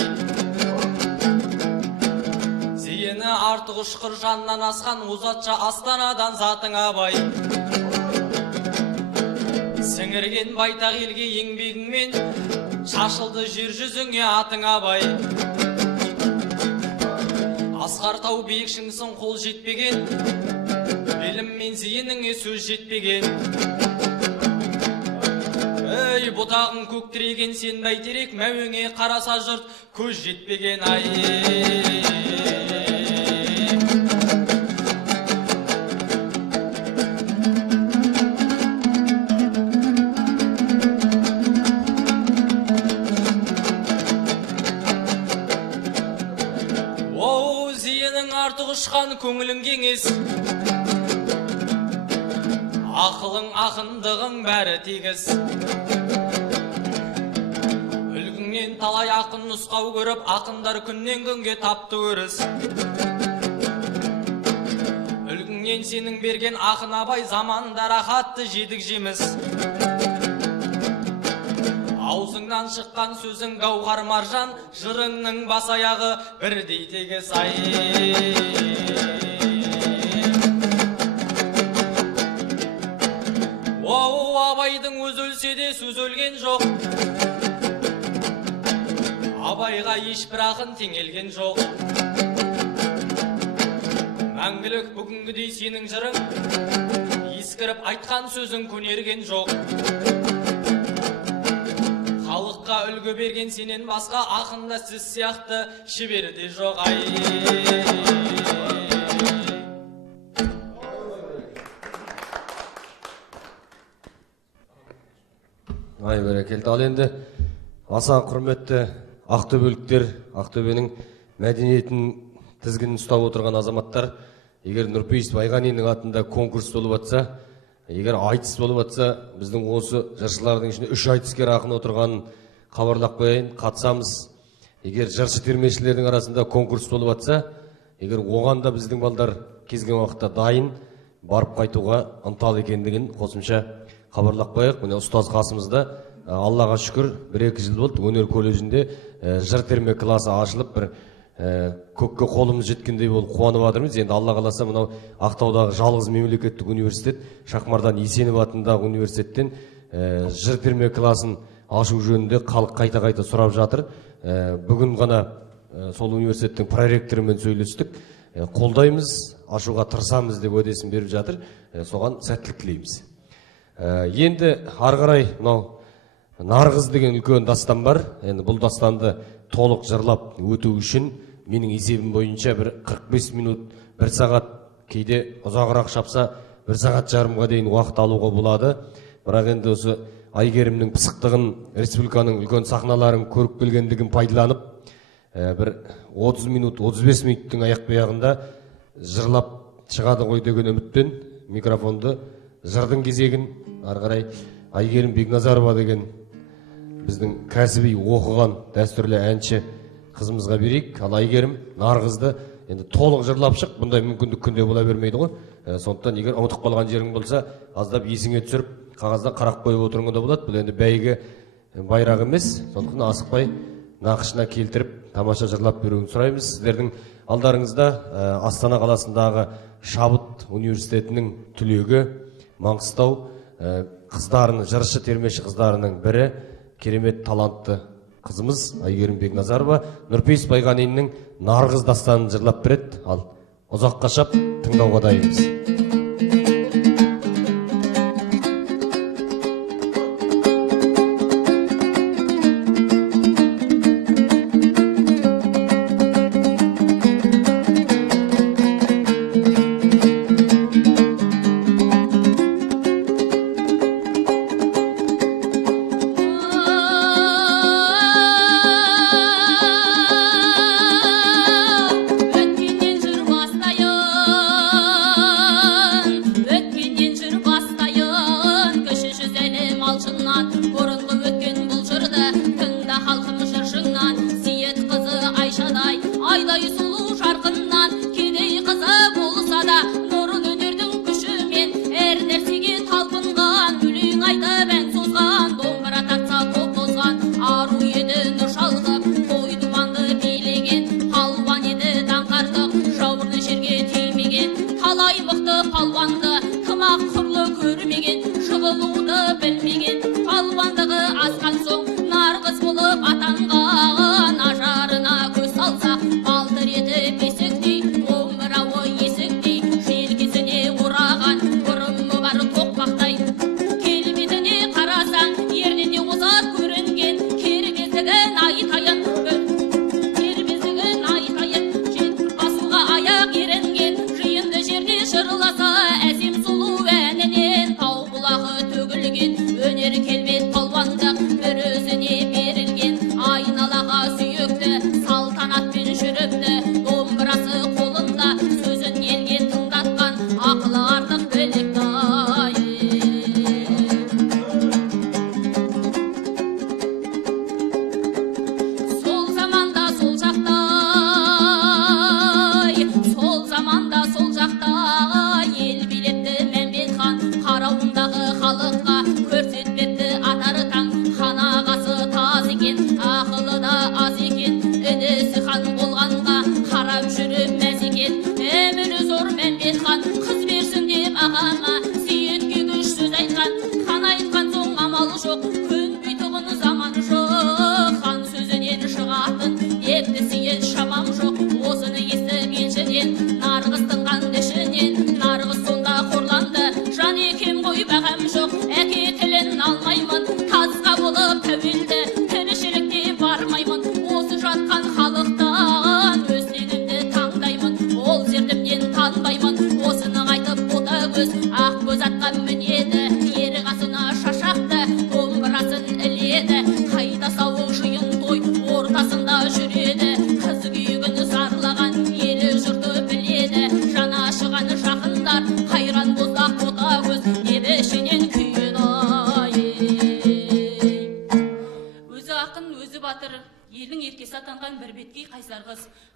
Зейіні артық ұшқыр жаннан асқан озатша астанадан затың Абай. Сіңірген байтақ елге еңбегіңмен шашылды жер жүзіңе атың Абай. Асқар тау биікшіңсің қол жетпеген, білім мен зейініңе сөз жетпеген. Ей, бұтағын көктіреген сен бәйтерек, мәуіңе қараса жұрт көз жетпеген. Ай, оу, зейінің артық ұшқан көңілің кеңес, ақылың ақындығың бәрі тегіз. Үлгіңнен талай ақын нұсқау көріп, ақындар күннен күнге тапты өріс. Үлгіңнен сенің берген ақын Абай, заманда рахатты жедік жеміс. Аузыңнан шыққан сөзің гауһар маржан, жырыңның бас аяғы бірдей тегіс. Абайдың өз өлсе де сөз өлген жоқ, Абайға ешбір ақын теңелген жоқ. Мәңгілік бүгінгідей сенің жырың, ескіріп айтқан сөзің көнерген жоқ. Халыққа үлгі берген сенен басқа ақында сіз сияқты шеберде жоқ. Ай бәрекелді. Ал енді аса құрметті ақтөбеліктер, ақтөбенің мәдениетін тізгінін ұстап отырған азаматтар, егер Нұрпейіс Байғаниннің атында конкурс болып атса, егер айтыс болып атса, біздің осы жыршылардың ішінде 3 айтыскер ақын отырғанын хабарлап қояйын, қатысамыз. Егер жыршы термешілердің арасында конкурс болып атса, егер оған да біздің балдар кезген уақытта дайын, барып қайтуға ынталы екендігін қосымша хабарлап қояйық. Міне ұстаз қасымызда, Аллаға шүкір, 1-2 жыл болды өнер колледжінде жыр терме класы ашылып, бір көкке қолымыз жеткендей болып қуанып жатырмыз. Енді Алла қаласа мынау Ақтаудағы жалғыз мемлекеттік университет, Шахмардан Есенов атындағы университеттен жыр терме класын ашу жөнінде халық қайта-қайта сұрап жатыр. Бүгін ғана сол университеттің проректорымен сөйлестік. Қолдаймыз, ашуға тырысамыз деп уәдесін беріп жатыр. Соған сәттілік тілейміз. Енді ары қарай мынау Нарғыз деген үлкен дастан бар. Енді бұл daстанды толық жырлап өту үшін менің есебім бойынша бір 45 минут, 1 сағат, кейде ұзағырақ шапса 1 сағат жарымға дейін уақыт алуға болады. Бірақ енді осы Айгерімнің пысықтығын, республиканың үлкен сахналарын көріп келгендігін пайдаланып, бір 30 минут, 35 минуттың аяқ-баяғында жырлап шығады ғой деген үмітпен микрофонды жырдың кезегін ары қарай Айгерім Бекназарова деген біздің кәсіби оқыған дәстүрлі әнші қызымызға берейік. Ал Айгерім Нарғызды енді толық жырлап шық, бұндай мүмкіндік күнде бола бермейді ғой. Сондықтан егер ұмытып қалған жерің болса, аздап есіңе түсіріп, қағазда қарап қойып отыруыңда болады. Бұл енді бәйге байрақ емес. Сондықтан асықпай нақышына келтіріп, тамаша жырлап беруін сұраймыз. Сіздердің алдарыңызда Астана қаласындағы Шабыт университетінің түлегі, Маңғыстау қыздарының, жыршы термеші қыздарының бірі, керемет талантты қызымыз Айгерім Бекназарова Нұрпейіс Байғаниннің Нарғыз дастанын жырлап береді. Ал ұзаққа шап тыңдауға дайынбыз.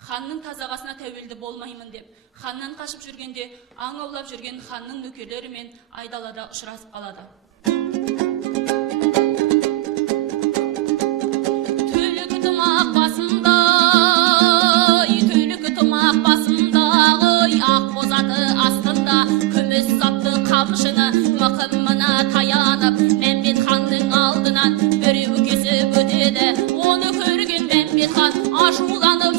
Ханның тазағасына тәуелді болмаймын деп, ханнан қашып жүргенде аң аулап жүрген ханның нөкерлері мен айдалада ұшырасып қалады. Түлік тымақ басында, ақ бозаты астында, күміс сапты қамшыны мықымына таянып, Мәмбет ханның алдынан біреу кесіп өтеді. Оны көрген Мәмбет хан ашуланып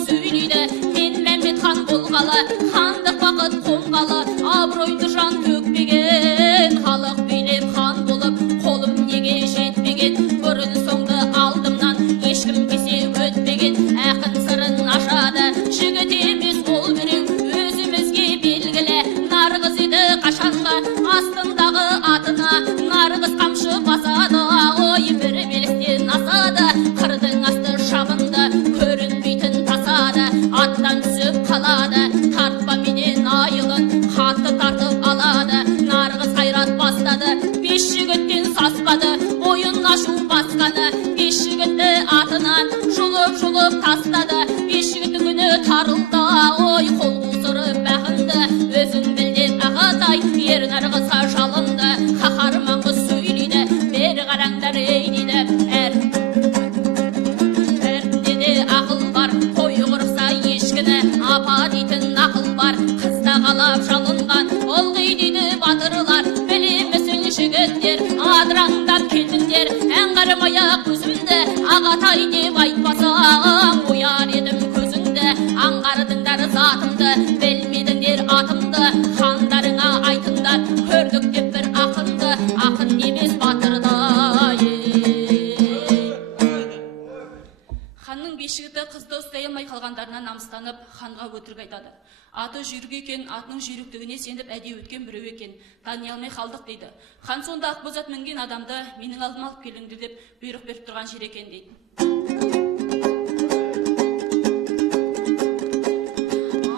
төкпеген, халық билеп хан болып, қолым неге жетпеген, бұрын соңды алдымнан ешкім кесе өтпеген, ақын сырын ашады, жігіт емес ол біреу, өзімізге белгілі, нарғыз еді қашанға, астындағы атына, нарғыз қамшы басады, ой бір белестен асады, қырдың асты шабынды, көрінбейтін тасады, аттан түсіп қалады, тартпа менен айылын, қатты тартып алады, нарғыз қайрат бастады, бес жігіттен саспады, ойын ашу басқаны, бес жігітті атынан жұлып тастады, бес жігіттің күні тарылды, ой қол қусырып бақынды, өзің білден ағатай, ер нарғызға жалынды, қаһарман қыз сөйлейді, бері қараңдар ей дейді, әрінде де ақыл бар, қой құрса ешкіні, апа дейтін ақыл бар, қызда қалап жалынған, ылғи дейді батырлар, білемісің жігіттер, адыраңдап келдіңдер, ән қарамай-ақ көзімді, ағатай деп айтпасам, ояр едім көзіңді, аңғардыңдар затымды, білмедіңдер атымды, хандарыңа айтыңдар, көрдік деп бір ақынды, ақын емес батырды. Ханның бес жігіті қызды ұстай алмай қалғандарына намыстанып, ханға өтірік айтады. Аты жүйрік екен, атының жүйріктігіне сеніп әдей өткен біреу екен, тани алмай қалдық дейді. Хан сонда ақбоз ат мінген адамды менің алдыма алып келіңдер деп бұйрық беріп тұрған жер екен дейді.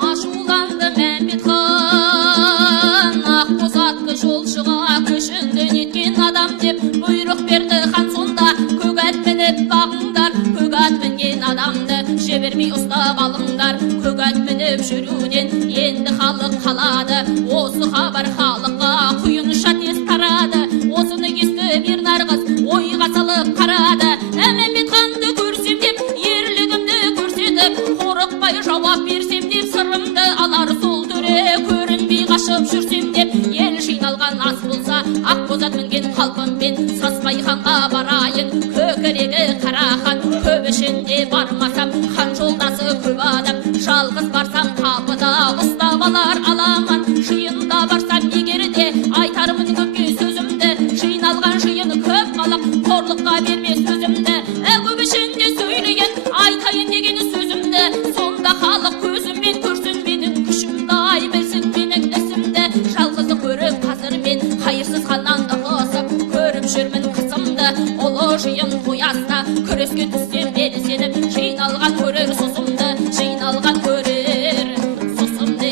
Ашуланды Мәмбет хан, ақбоз атты жолшыға көшінді неткен адам деп бұйрық берді хан сонда, көк ат мініп бағыңдар, көк ат мінген адамды жібермей ұстап алыңдар, көк ат мініп жүруден енді халық қалады, осы хабар халыққа құйынша тез тарады, осыны естіп ер нарғыз ойға салып қарады, Мәмбет ханды көрсем деп ерлігімді көрсетіп, қорықпай жауап берсем деп сырымды алар сол төре, көрінбей қашып жүрсем деп ел жиналған ас болса, ақбоз ат мінген қалпыммен саспай ханға барайын, көкірегі қара хан, көп ішінде бармасам, хан жолдасы көп адам, жалғыз барсам қапыда ұстап алар аламан, жиында барсам егерде айтармын көпке сөзімді, жиналған жиын көп қалап, қорлыққа бермес сөзімді, көп ішінде сөйлеген айтайын деген сөзімді, сонда халық көзіммен көрсін менің күшімді, ай білсін менің ісімді, жалғызды көріп қазір мен қайырсыз ханнан ығысып, көріп жүрмін қысымды, ұлы жиын қояста, күреске түссем белсеніп, жиналған көрер сұсымды, жиналған көрер сұсымды,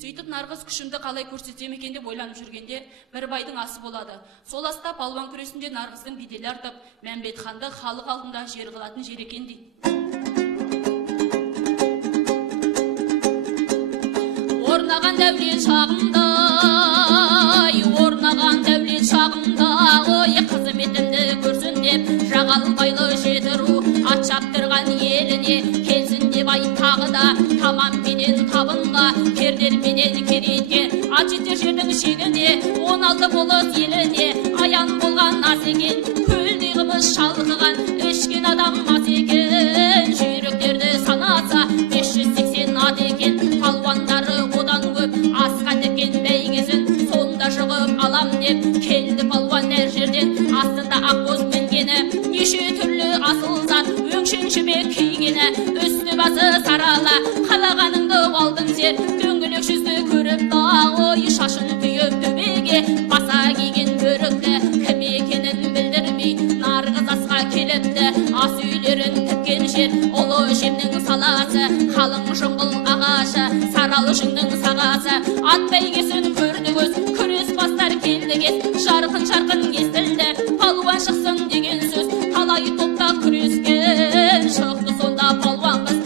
сөйтіп нарғыз күшімді қалай көрсетсем екен деп ойланып жүргенде бір байдың асы болады. Сол аста палуан күресінде нарғыздың беделі артып, Мәмбет ханды халық алдында жер қылатын жер екен дейді. Орнаған дәулет шағымда, ой қызметімді көрсін деп, жағалбайлы жеті ру ат шаптырған еліне, келсін деп ай тағы да, тамам менен табынға, кердер менен керейтке, ат жетер жердің шегіне, 16 болыс еліне, аян болған ас екен, көлдей қымыз шалқыған, ішкен адам ас екен, жүйріктерді санаса, 580 ат екен, палуандары одан көп, асқа теккен бәйгесін, сонда шығып алам деп, келді палуан әр жерден, астында ақбоз мінгені, неше түрлі асыл зат, өңшең жібек кигені, үсті басы сарала, қалағаныңды алдың сер, дөңгілек жүзді көріп та, ой шашын түйіп төбеге, баса киген бөрікті, кім екенін білдірмей, нарғыз асқа келіпті, ас үйлерін тіккен жер, ұлы жемнің саласы, қалың жыңғыл ағашы, саралы жыңның сағасы, ат бәйгесін көрді көз, күрес бастар келді кез, жарқын естілді, палуан шықсын деген сөз, талай топта күрескен, шықты сонда палуан қыз,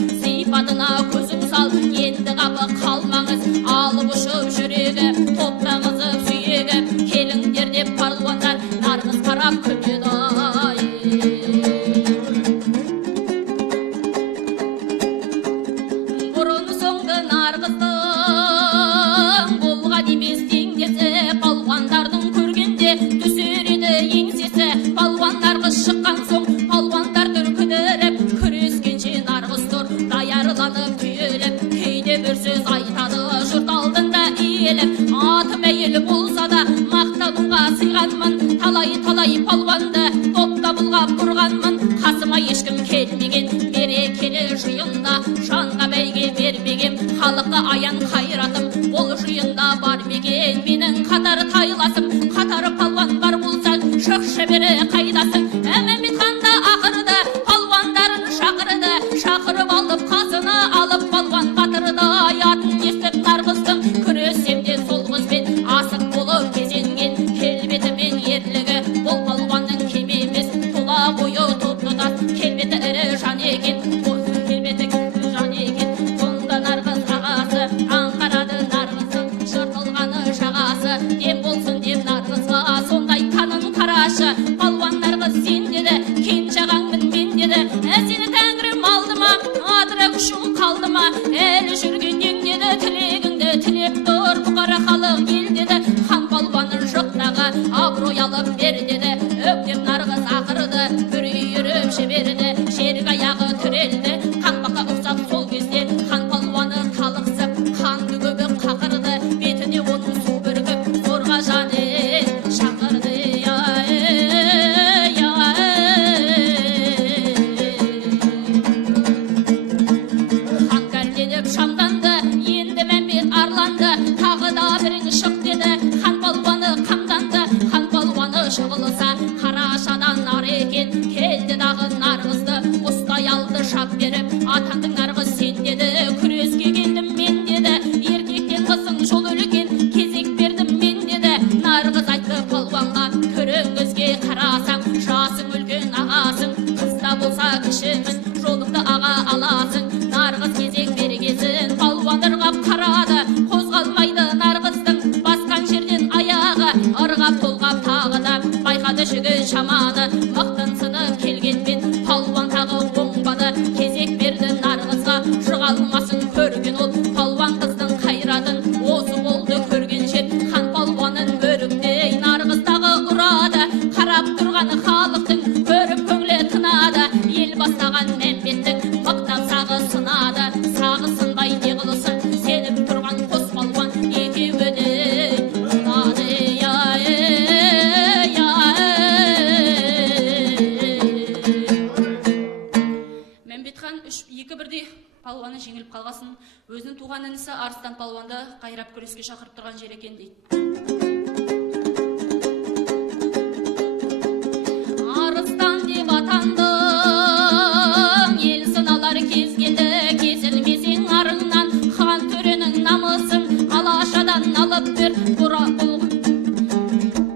ешкім келмеген берекелі жиында жанға бәйге бермеген халыққа аян қайратым ол жиында бар мекен менің қатар тайласым қатар палуан бар болса шықшы бері қайдасың Мәмбетханда ақырды палуандарын шақырды шақырып алып қасына алып палуан батырды аятын естіп нарғыздың күресем де сол қызбен асық болып кезенген келбетімен ерлігі бұл палуанның кем емес тұла бойы тұп-тұтас келбеті ірі жан екен келбеті жан екен сонда нарғыз ағасы аңғарады нарғыздың жыртылғаны жағасы дем болсын деп нарғызға сондай қанын қарашы палуан нарғыз сен деді кенжағаңмын мен деді сені тәңірім алды ма адыра күшің қалды ма әлі жүргеннен деді тілегіңді тілеп тұр бұқара халық ел деді хан палуаны жықтағы абырой алып бер деді өктеп нарғыз ақырды бір үйіріп жіберді жерге аяғы түрелді қаңбаққа ұқсап сол кезде хан палуаны талықсып қанды көбік қақырды бетіне оның су бүркіп зорға жаны шақырды шамданды енді Мәмбет арланды тағы да бірің шық деді хан палуаны қамданды хан палуаны жығылса қарашадан нар екен келді дағы нарғызды ұстай алды шап беріп атандың нарғыз сен деді күреске келдім мен деді еркектен қызың жол үлкен кезек бердім мен деді нарғыз айтты палуанға көріңізге қарасаң жасың үлкен ағасың қызда болса кішімін жолыңды аға аласың нарғыз кезек бергесін палуандарға қарады қозғалмайды нарғыздың басқан жерден аяғы ырғап толғап тағы да байқады жігіт шаманы мықтынсынып келгенмен палуан тағы оңбады кезек берді нарғызға жығалмасын көрген ол палуан қыздың қайратын осы болды көрген жер хан палуанын бөріктей нарғыздағы ұрады қарап тұрған халықтың көріп көңілі тынады ел бастаған Мәмбеттің мықтап сағы сынады сағы сынбай не қылсын сеніп тұрған қос палуан екеуі де ұнады Мәмбетхан екі бірдей палуаны жеңіліп қалғасын өзінің туған інісі Арыстан палуанды қайрап күреске шақырып тұрған жер екен дейді. Арыстан деп атандың ел сыналар кез келді кесілмесең арыңнан хан төренің намысын алашадан алып бір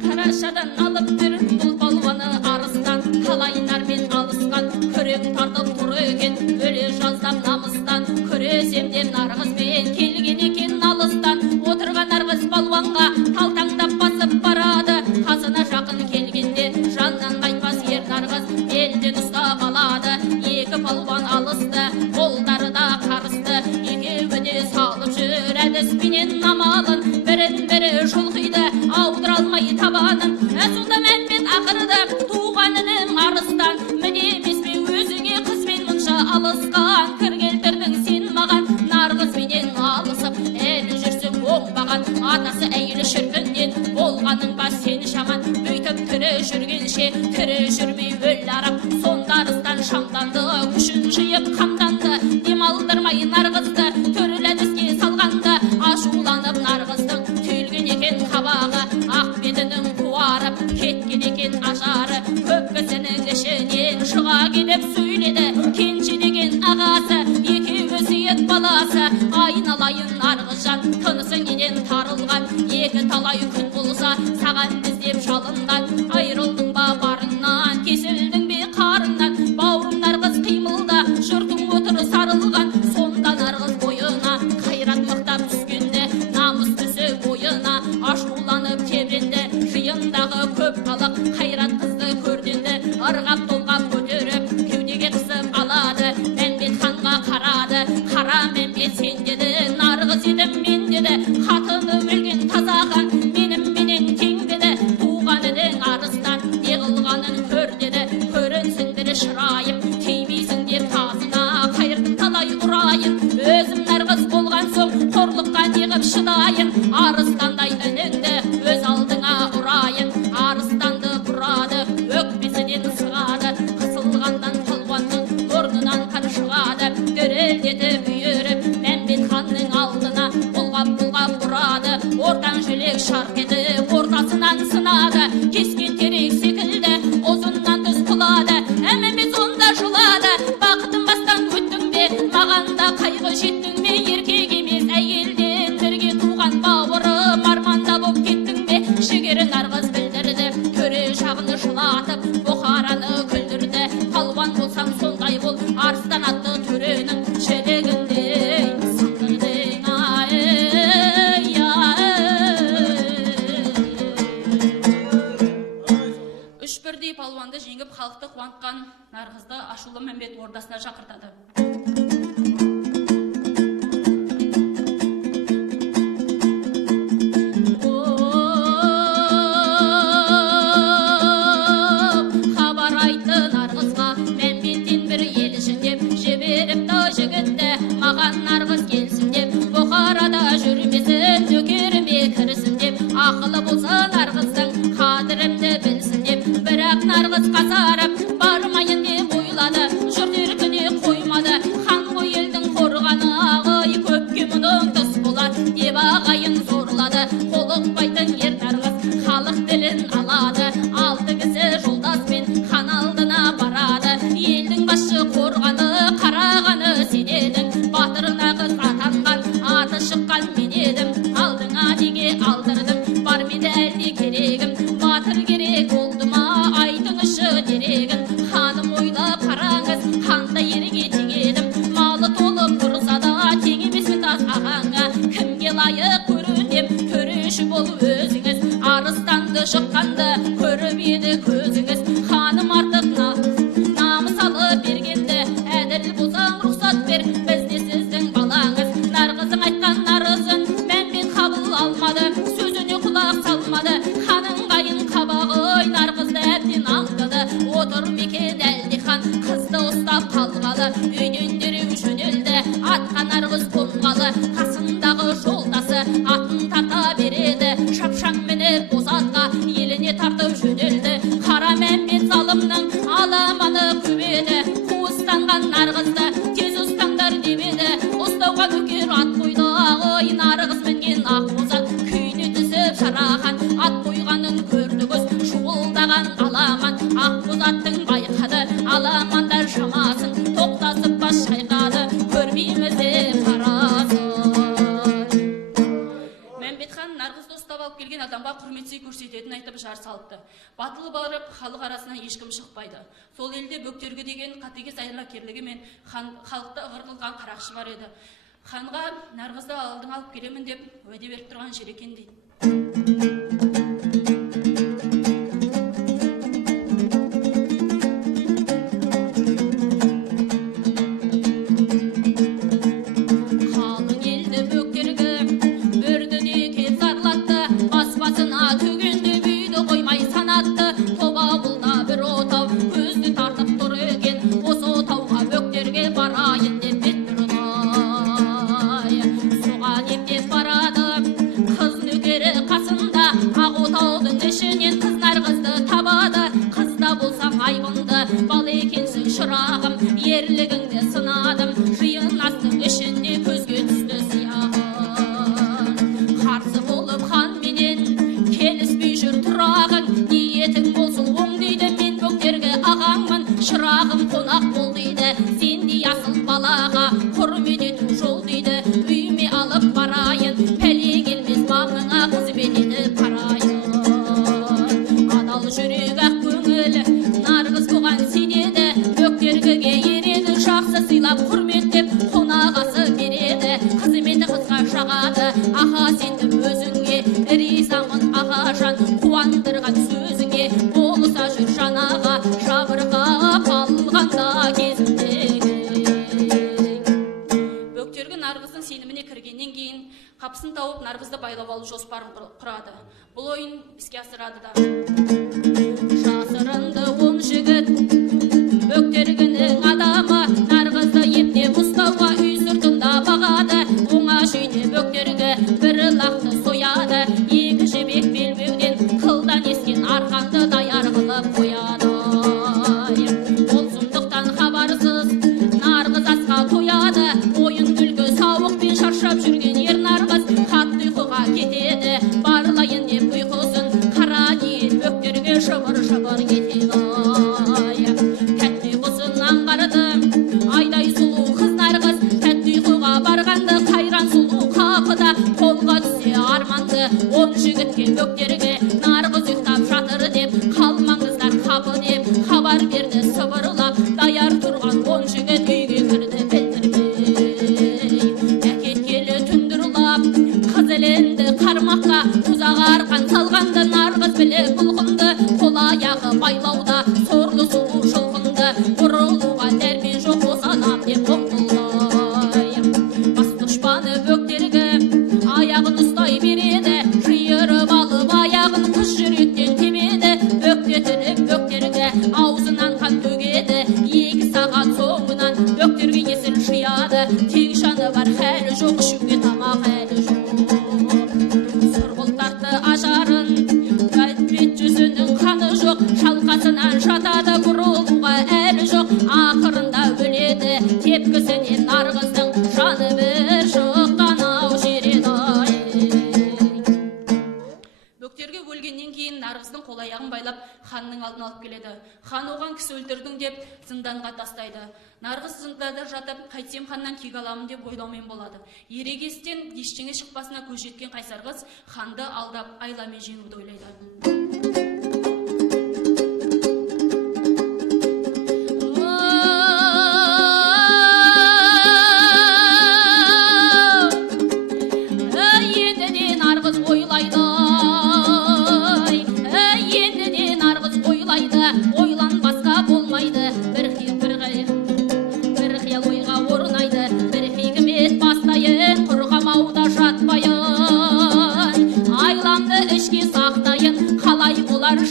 қарашадан алып бір бұл палуаны Арыстан талайнармен алысқан күрең тартып тұр екен өле жаздап намыстан күресем деп нарғызбен келген екен алыстан отырған нарғыз палуанға талтаңдап басып барады қасына жақын келгенде жаннан қайтпас ер нарғыз белден ұстап алады екі палуан алысты қолдары да қарысты екеуі де салып жүр әдіспенен амалын бірін бірі жұлқиды аудыра алмай табанын сонда Мәмбет ақырды туған інім Арыстан міне емес пе өзіңе қызбен мұнша алысқан кір келтірдің сен маған нарғызбенен алысып әлі жүрсің оңбаған атасы әйелі шіркіннен болғаның ба сені жаман бүйтіп тірі жүргенше тірі жүрмей өл арам сонда Арыстан шамданды күшін жиып қамданды дем алдырмай нарғызды төріл әдіске салғанда ашуланып нарғыздың түйілген екен қабағы ақ бетінің қуарып кеткен екен ажары көп кісінің ішінен шыға келіп сөйледі кенже деген ағасы екеуі сүйет баласы айналайын нарғызжан тынысың неден тарылған екі талай күн болса саған іздеп жалынған айырылдың ба барыңнан кесілдің бе қарыңнан бауырым нарғыз қимылда жұртың отыр сарылған сонда нарғыз бойына қайрат мықтап түскенде намыс түсі бойына ашуланып тебіренді жиындағы көп халық қайрат қызды көрденді ырғап толғап көтеріп кеудеге қысып алады Мәмбетханға қарады қара Мәмбет сен деді нарғыз едім мен деді қатыны өлген таза хан менің менен тең деді туған едің Арыстан не қылғанын көр деді көрінсіңдір шырайым тимейсің деп тазына қайырдың талай ұрайын өзім нарғыз болған соң қорлыққа неғып шыдайын Арыстандай үніңді өз алдыңа ұрайын Арыстанды бұрады өкпесінен сығады қысылғандан палуанның қуантқан Нарғызды Ашулы Мәмбет ордасына шақыртады. Хабар айтты Нарғызға, Мәмбеттен бір елшін деп, жіберіпті жігітті, маған Нарғыз келсін деп, Бұхарада жүрмесін, нөкеріме кірсін деп, ақылы болса Нарғыздың қадірімді білсін деп, бірақ Нарғыз қасарып, бармайын деп ойлады, жұрт еркіне қоймады, хан ғой елдің қорғаны, ағай көпке мұның тұс болады, деп ағайын зорлады, қолықпайтын ер Нарғыз халық ділін алады, алты кісі жолдаспен хан алдына барады, елдің басшы қорғаны, қарағаны сен едің, батыр Нарғыз атанған, аты шыққан мен едім, алдыңа неге алдырдым, бар менде әлде керегім, батыр керек болды ма, айтыңызшы дерегін, ханым ойлап қараңыз, қандай ерге теңедім, малы толып тұрса да тең емеспін тас ағаңа, кімге лайық көрінем, төреші бол өзіңіз, арыстанды шыққанды көріп еді көзіңіз, ханым артық намысалы бергенді, әділ болсаң рұқсат бер, біз де сіздің балаңыз, Нарғыздың айтқан арызын Мәмбет қабыл алмады, сөзіне құлақ салмады, ханың қайын қабағы Нарғызды әбден аңдады, отыр мекен әлде хан қызды ұстап қалғалы, үйден дереу жөнелді, атқа Нарғыз қонғалы, қасындағы жолдасы атын тарта береді, шапшаң мініп босатқа еліне тартып жөнелді, қара Мәмбет залымның аламаны көбеді, қуыстанған Нарғызды тез ұстаңдар демеді, ұстауға нөкер ат қойды, ағай Нарғыз мінген ақ бозат күйіне түсіп шарахан, ат қойғанын көрді көз, шуылдаған аламан, ақ бозаттың байқады, аламандар шамасын, тоқтасып бас шайқады, көрмейміз деп қарасын. Мәмбетхан Нарғызды ұстап алып келген адамға құрметсей көрсететін айтып жар салыпты. Батылы барып, халық арасынан ешкім шықпайды. Сол елде Бөктергі деген қатыгез айлакерлігімен халықты ығыр қылған қарақшы бар еді. Ханға Нарғызды алдың алып келемін деп уәде беріп тұрған жер екен дейді. Қалың елді Бөктергі бүрді де кеп зарлатты, баспасына төгенді бүйді қоймай санатты, тоба бұлда бір отау көзді тартып тұр екен, осы отауға Бөктерге барайын деп бет бұрынай, соған ептеп барады, қыз нөкері қасында, ақ отаудың ішінен қыз Нарғызды табады, қызда болсам айбынды, бал екенсің шырағым, ерлігіңді сынадым, жиын астың ішінде көзге түсті сияғын, қарсы болып хан менен келіспей жүр тұрағын, ниетің болсын оң дейді, мен Бөктергі ағаңмын, шырағым қонақ бол дейді, сендей асыл балаға құрмет ету жол дейді, үйме алып барайын, пәле келмес маңыңа қызмет етіп қарайын, адал жүрек ақ көңіл Нарғыз бұған сенеді, Бөктергіге ереді, жақсы сыйлап құрметтеп қонағасы береді, қызметі қызға шағады, аға сендім өзіңе, ризамын аға жан, қуандырған сөзіңе, болса жүр жанаға, жабырқап алғанда кезіндегі. Бөктергі Нарғыздың сеніміне кіргеннен кейін, қапысын тауып Нарғызды байлап алу жоспарын құрады. Бұл ойын іске асырады да. Жасырынды он жігіт, Бөктергінің адамы, Нарғызды ептеп ұстауға үй сыртында бағады, оңаш үйде Бөктергі бір лақты сояды, екі жібек белбеуден қылдан ескен арқанды даяр қылып қояды. Ол сұмдықтан хабарсыз Нарғыз асқа тояды, ойын күлкі сауықпен шаршап жүрген ер Нарғыз қатты ұйқыға кетеді, барлайын деп ұйқысын қара ниет Бөктерге шыбыр-шыбыр кетеді. Тәтті ұйқысын аңғарды, айдай сұлу қыз Нарғыз, тәтті ұйқыға барғанды қайран сұлу қапыда, қолға түсе арманды он жігітке Бөктерге, Нарғыз ұйықтап жатыр деп, қалмаңыздар қапы деп хабар берді сыбырлап, даяр тұрған он жігіт үйге кірді білдірмей. Әкеткелі түндірулап, қыз ілінді қармаққа, тұзақ арқан салғанды Нарғыз біліп бұлқынды, қол аяғы байлауда сорлы сұлу жылқын тек жаны бар хәлі жоқ, ішуге тамақ әлі жоқ. Сұрғылт тартты ажарын, бет жүзінің қаны жоқ, шалқасынан жатады бұрылуға әлі жоқ. Ақырында өледі тепкісінен нарғыздың жаны бір шыққан ау жереді-ай. Бөктерге өлгеннен кейін нарғыздың қол аяғын байлап ханның алдына алып келеді. Хан оған кісі өлтірдің деп зынданға тастайды. Нарғыз зындада жатып, қайтсем ханнан кек аламын деп ойлаумен болады. Ерегестен ештеңе шықпасына көз жеткен қайсар қыз ханды алдап айламен жеңуді ойлайды.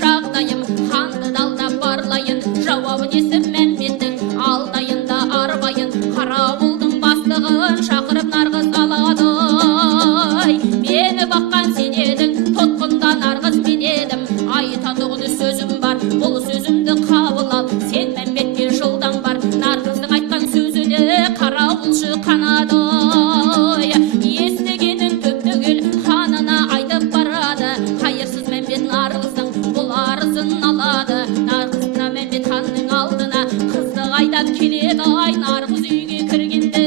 Жағдайым ханды далдап барлайын, жауабын естіп Мәмбеттің алдайында арбайын, қарауылдың бастығын шақырып нарғыз алады. Мені баққан сен едің, тұтқында нарғыз мен едім. Айтатұғын сөзім бар, бұл сөзімді қабыл ал, сен Мәмбетке жылдан бар. Нарғыздың айтқан сөзіне қарауылшы қанады. Естігенін көп түгел ханына айтып барады. Қайырсыз Мәмбет нарғыздың арызын алады. Нарғызына Мәмбет ханның алдына қыздық айдап келеді. Ай, нарғыз үйге кіргенде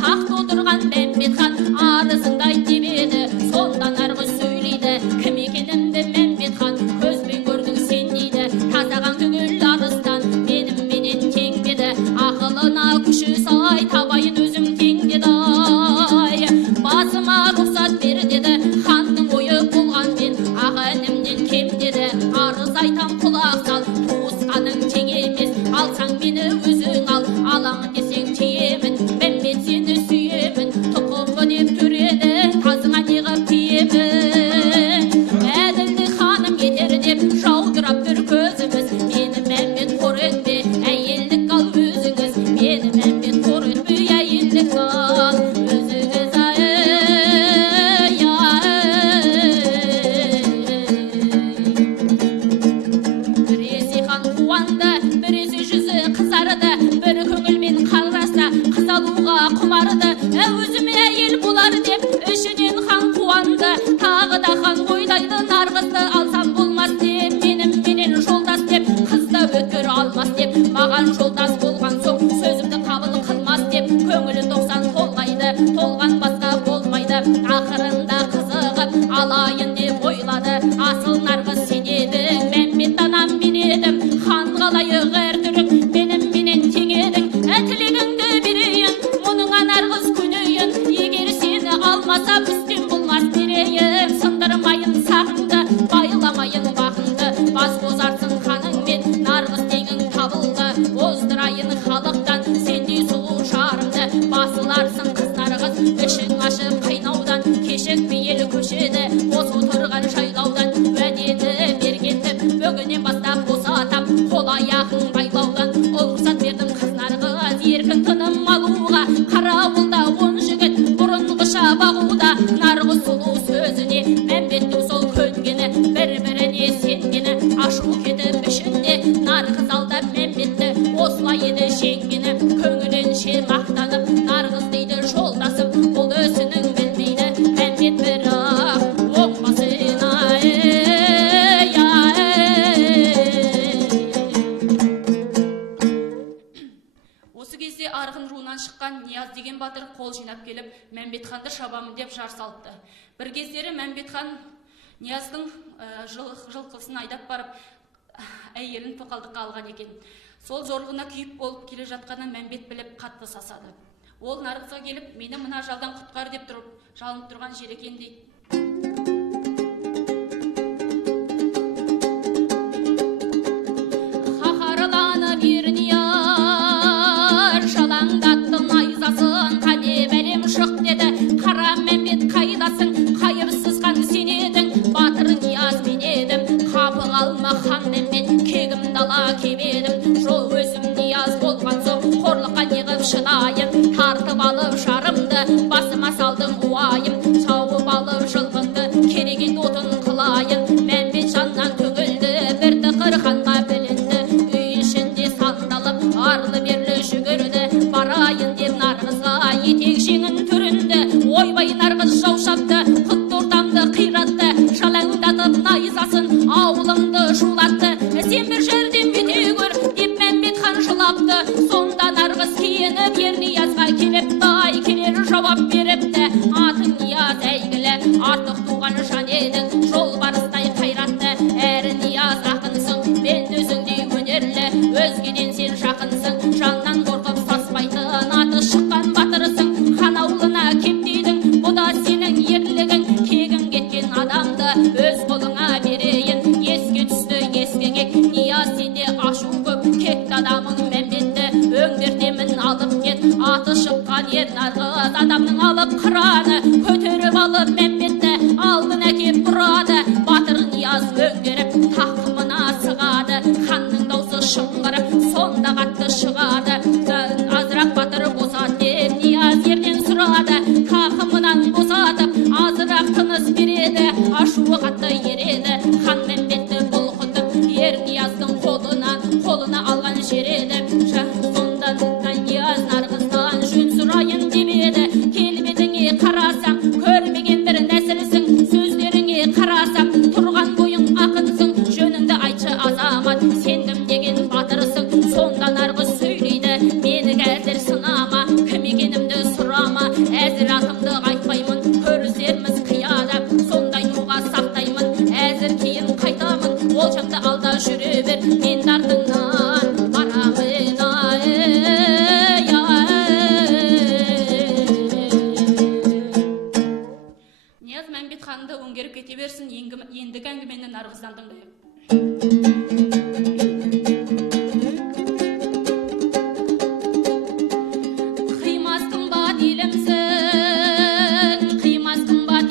тақта отырған Мәмбет хан арызыңды айт деп еді. Сонда нарғыз сөйлейді, кім екенімді Мәмбет хан көзбен көрдің сен дейді. Тазаған түгел арыстан меніменен тең деді. Ақылына күші сай табайын өзім тең деді. Басыма рұқсат бер деді, ханның ойы болғанмен аға інімнен кем деді. Арыз айтам құлақ сал, туысқаның тең емес. Алсаң мені өзің ал, аламын десең тиемін. Мәмбет сені сүйемін, тұқымы деп түреді, тазыңа неғып тиемін. Әділді ханым етер деп жаудырап тұр көзіміз. Мені Мәмбет қор етпе, әйелдік ал өзіңіз. Мені Мәмбет қор етпе, әйелдік ал өзіңіз. Бір көңілмен қараса қыз алуға құмарды. Өзіме әйел болар деп ішінен хан қуанды. Тағы да хан ойлайды, нарғызды алсам болмас деп, меніменен жолдас деп, қызды өткір алмас деп. Маған жолдас болған соң сөзімді қабыл қылмас деп, көңілі 90 толғайды, толған басқа болмайды. Ақырында қызығып алайын деп ойлады. Асыл нарғыз сен едің, Мәмбет анам мен едім. Хан қалайық әр түрік меніменен тең едің. Тілегіңді берейін, мұныңа нарғыз көнейін. Егер сені алмаса үстем болмас берейін. Сындырмайын сағыңды, байламайын бақыңды. Бас бозарсың ханыңмен, нарғыз теңің табылды. Оздырайын халықтан сендей сұлу жарымды. Басыларсың қыз нарғыз, ішің ашып қайнаудан. Кешікпей ел көшеді, осы отырған жайлаудан. Уәдені бергенім бүгінен бастап босатам, қол аяғың байлаудан. Рұқсат бердім қыз нарғыз еркін тыным алуға. Қарауылда 10 жігіт бұрынғыша бағуда. Нарғыз сұлу сөзіне Мәмбеттің сол көнгені, бір-біріне сенгені. Ашу кетіп ішінде нарғыз алдап Мәмбетті, осылай еді жеңгені. Көңілінше мақтанып нарғыз дейді жолдасым, бұл өзінің білмейді Мәмбет бірақ оңбасын ай. Осы кезде арғын руынан шыққан Нияз деген батыр қол жинап келіп, Мәмбет ханды шабамын деп жар салыпты. Бір кездері Мәмбет хан Нияздың жылқысын айдап барып, әйелін тоқалдыққа алған екен. Сол зорлығына күйіп болып келе жатқанын Мәмбет біліп қатты сасады. Ол нарғызға келіп, мені мына жалдан құтқар деп тұрып, жалынып тұрған жер екен дейді. Қаһарланып ернияр, жалаңдаттың айзасын, қане бәлем шық деді. Қара Мәмбет қайдасың, қайырсыз хан сен едің. Батыр Нияз мен едім, қапы қалма хан Мәмбет, кегім дала кебедім. Жол өзім Нияз болған соң, қорлыққа неғып шыдайын. аты шыққан ер нарғыз адамның алып қыраны көтеріп алып Мәмбетті алдын әкеп ұрады. Батыр Нияз өңгеріп тақымына сығады, ханның даусы шыңғырып сонда қатты шығады. Азырақ батыр босат деп Нияз ерден сұрады, тақымынан босатып азырақ тыныс береді, ашуы қатты ереді. Хан Мәмбетті бұлқытып ер Нияздың қолына алған жереді. Сонда Нияз нарғыздан жөн сұрайын демеді. Келбетіңе қарасам көрмеген бір нәсілсің, сөздеріңе қарасам тұрған бойың ақынсың, жөніңді айтшы азамат, сен кім деген батырсың. Сонда нарғыз сөйлейді, мені қазір сынама, кім екенімді сұрама, әзір атымды айтпаймын, көрісерміз қияда, сондай туға сақтаймын, әзір кейін қайтамын, олжамды алда жүре бер, мен артыңнан барамын. Нияз Мәмбет ханды өңгеріп кете берсін, ендігі әңгімені нарғыздан тыңдайық. Қимас қымбат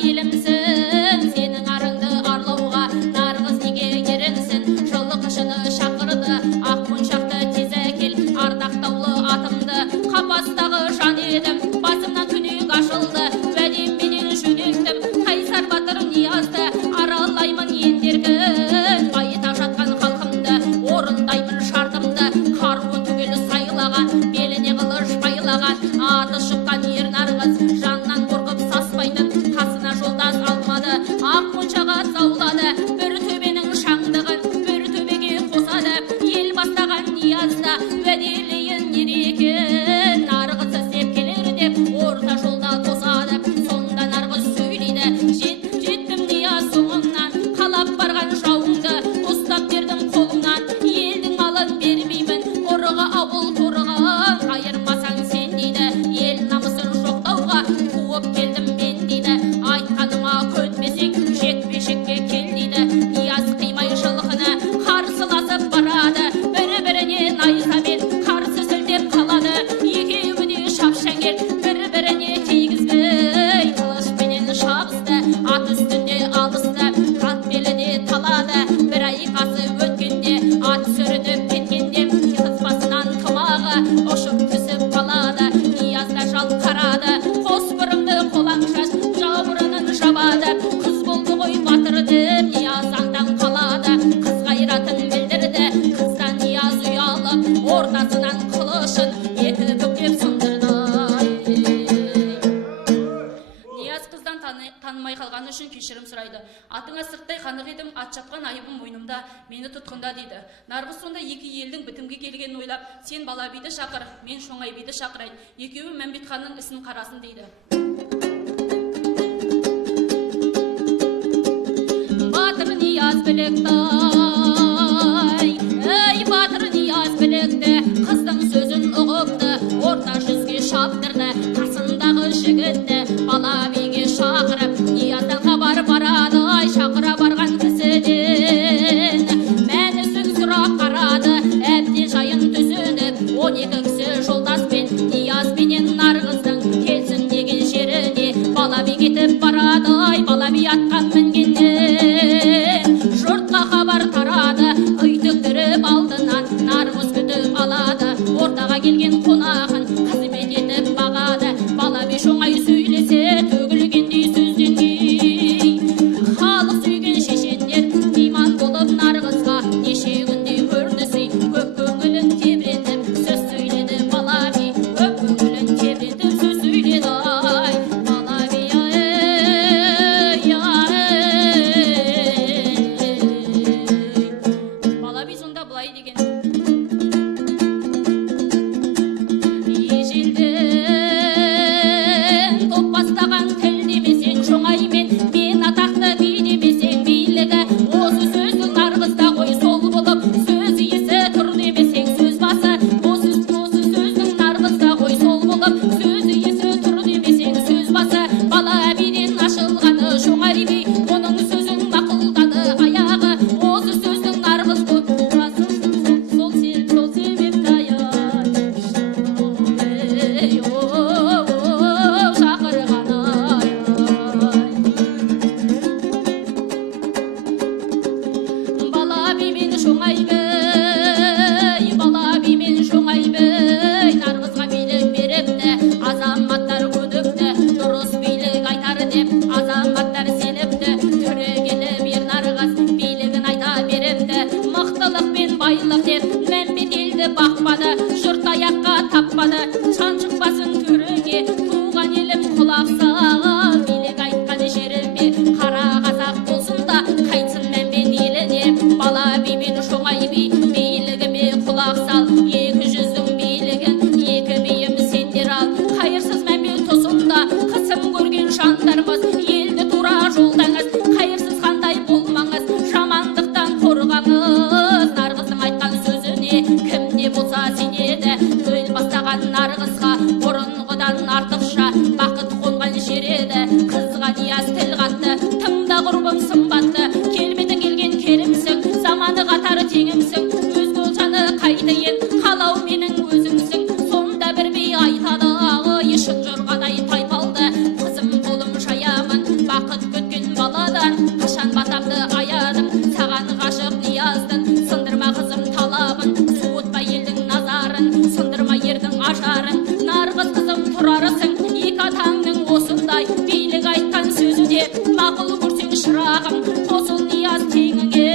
елімсің, сенің арыңды арлауға нарғыз неге ерінсін. Жылы қышыны шақырды, ақ моншақты тез әкел, ардақтаулы атымды қапастағы жан едім, басымнан түнек ашылды, уәдемменен жөнелдім. Қайсар батыр Ниязды аралаймын ендеркін, байыта жатқан халқымды орындаймын шартымды. Қаруын түгел сайлаған, беліне қылыш байлаған, аты шыққан ер нарғыз жаннан қорқып саспайтын, қасына жолдас алмады, ақ моншаға заулады. Бір төбенің шаңдығын бір төбеге қосады, ел бастаған Ниязда уәделейін ерекен, нарғыз іздеп келер деп орта жолда тосады. Сонда нарғыз сөйлейді, жеттім Нияз соңыңнан, қалап барған жауыңды ұстап бердім қолыңнан. Елдің малын бермеймін, ұрығы ауыл торығын, айырмасаң сен дейді, ел намысын жоқтауға қуып келдім мен дейді. Айтқаныма көнбесең жекпе-жекке кел дейді. Нияз қимай жылқыны қарсыласып барады, бір-біріне найзамен қарсы сілтеп қалады. Екеуі де шапшаңел бір-біріне тигізбей қылышпенен шабысты, ат үстінде алысты, ат беліне талады. Бір айқасы өткенде ат сүрініп кеткенде қыз басынан тымағы ұшып түсіп қалады. Ниязда жал қарады, қос бұрымды қолаңшаш жауырынын жабады. Қыз болды ғой батыр деп Нияз аңдан қалады, қыз қайратын білдірді, қыздан Нияз ұялып ортасынан қылышын екі бүктеп сындырды. Нияз қыздан танымай қалғаны үшін кешірім сұрайды. Атыңа сырттай қанық едім, ат шапқан айыбым мойнымда, мені тұтқында дейді. Нарғыз сонда екі елдің бітімге келгенін ойлап, сен бала биді шақыр, мен шоңай биді шақырайын, екеуі Мәмбет ханның ісін қарасын дейді. Батыр Нияз білекті, ей батыр Нияз білекті, қыздың сөзін ұғыпты, орта жүзге шаптырды, қасындағы жігітті бала биге шақырып, Нияздан хабар барады, ай шақыра барған кісіден. Мәнісін сұрап қарады, әбден жайын түсініп, 12 кісі жолдаспен Нияз менен нарғыздың келсін деген жеріне. Бала би кетіп барады, ай бала би атқа мінгеннен. Жұртқа хабар тарады, үйтіктіріп алдынан нарғыз күтіп алады. Ортаға келген қонағын қызмет етіп бағады, бала би шоңай сөйлесе бұрынғыдан артықша бақыт қонған жер еді. Қызға Нияз тіл қатты, тыңда құрбым сымбатты, келбеті келген керімсің, заманы қатары теңімсің, өзге олжаны қайтайын, қалау менің өзіңсің. Сонда бір бей айтады, ешін жорғадай тайпалды, қызым қолым шаямын, бақыт көткен баладан, қашан батамды аядым, саған ғашық Нияздың, сындырма қызым талабын, суытпа елдің назарын, сындырма ердің ажарын, нарғыз қызым тұрарысың, екі атаңның осындай, билік айтқан сөзі де мақұл көрсең шырағым, қосыл Нияз теңіңе.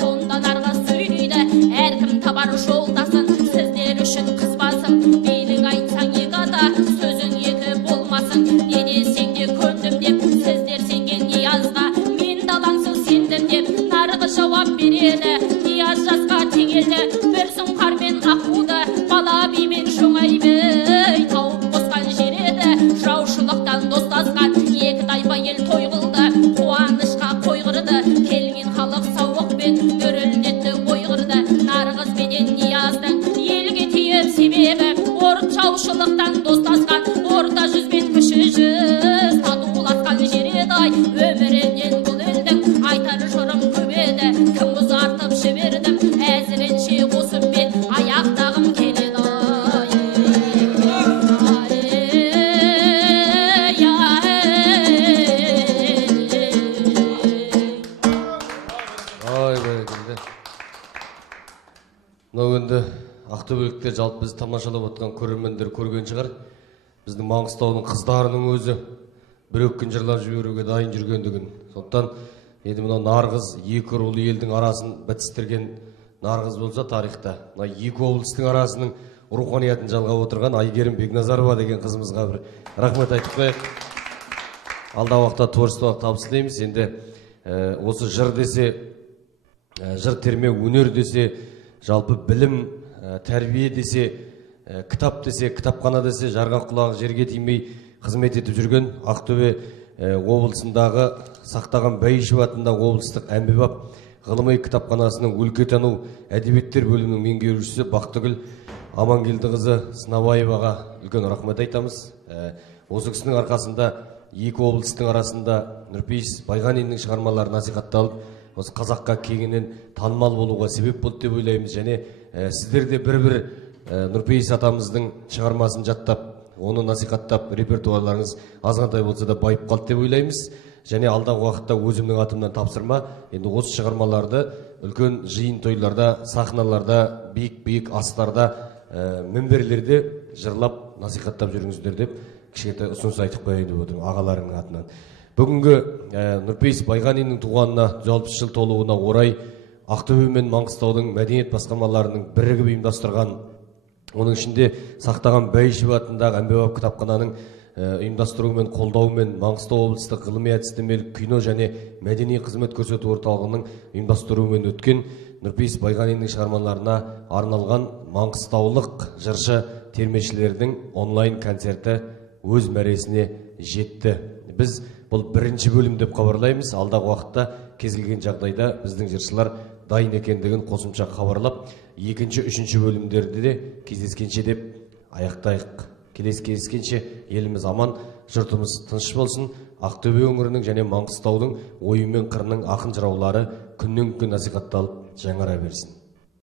Сонда нарғыз сөйлейді, әркім табар жолдасын, сіздер үшін қыз басым, билік айтсаң екі ата, сөзің екі болмасын, не десең де көндім деп, сіздер сенген Ниязға, мен далаңсың сендім деп, нарғыз жауап береді. Нияз жасқа теңелді, бір сұңқармен ақуды, бала бимен жоңайбей тауып қосқан жер еді. Жаушылықтан достасқан екі тайпа ел той қылды, қуанышқа қойғырды, келген халық сауықпен дүрілдетті ойғырды. Нарғыз бенен Нияздың елге тиіп себебі, жаушылықтан достасқан, орта жүз бен кіші жүз татуласқан жер еді. Өмірінен бұл елдің айтар жырым көп еді, кім ұзартып жібердім, әзірінше осымен аяқтағым келеді. Мынау енді ақтөбеліктер жалпы бізді тамашалап отқан көрермендер көрген шығар. Біздің Маңғыстаудың қыздарының өзі бір өккен жырлап жіберуге дайын жүргендігін. Сондықтан енді мынау Нарғыз екі рулы елдің арасын бітістірген Нарғыз болса тарихта, мына екі облыстың арасының руханиятын жалғап отырған Айгерім Бекназарова деген қызымызға бір рахмет айтып қояйық. Алдағы уақытта творчестволық табыс тілейміз. Енді осы жыр десе, жыр терме өнер десе, жалпы білім, тәрбие десе, кітап десе, кітапхана десе, жарған құлағы жерге тимей қызмет етіп жүрген Ақтөбе облысындағы сақтаған Бәйішев атындағы облыстық әмбебап ғылыми кітапханасының өлкетану әдебиеттер бөлімінің меңгерушісі Бақтыгүл Амангелдіқызы Сынабаеваға үлкен рахмет айтамыз. Осы кісінің арқасында екі облыстың арасында Нұрпейіс Байғаниннің шығармалары насихатталып, осы қазаққа кеңінен танымал болуға себеп болды деп ойлаймыз. Және сіздер де бір-бір Нұрпейіс атамыздың шығармасын жаттап, оны насихаттап, репертуарларыңыз азғантай болса да байып қалды деп ойлаймыз. Және алдағы уақытта өзімнің атымнан тапсырма, енді осы шығармаларды үлкен жиын тойларда, сахналарда, биік-биік астарда, мінберлерде жырлап, насихаттап жүріңіздер деп кішкентай ұсыныс айтып қояйын деп отырмын ағаларының атынан. Бүгінгі Нұрпейіс Байғаниннің туғанына 160 жыл толуына орай Ақтөбе мен Маңғыстаудың мәдениет басқармаларының бірігіп ұйымдастырған, оның ішінде сақтаған Бәйішев атындағы әмбебап кітапхананың ұйымдастыруымен, қолдауымен Маңғыстау облыстық ғылыми әдістемелік кино және мәдени қызмет көрсету орталығының ұйымдастыруымен өткен Нұрпейіс Байғаниннің шығармаларына арналған маңғыстаулық жыршы термешілердің онлайн концерті өз мәресіне жетті. Біз бұл бірінші бөлім деп хабарлаймыз. Алдағы уақытта кез келген жағдайда біздің жыршылар дайын екендігін қосымша хабарлап, екінші, үшінші бөлімдерде де кездескенше деп аяқтайық. Келесі кездескенше еліміз аман, жұртымыз тыныш болсын. Ақтөбе өңірінің және Маңғыстаудың ойы мен қырының ақын жыраулары күннен күнге насихатталып жаңара берсін.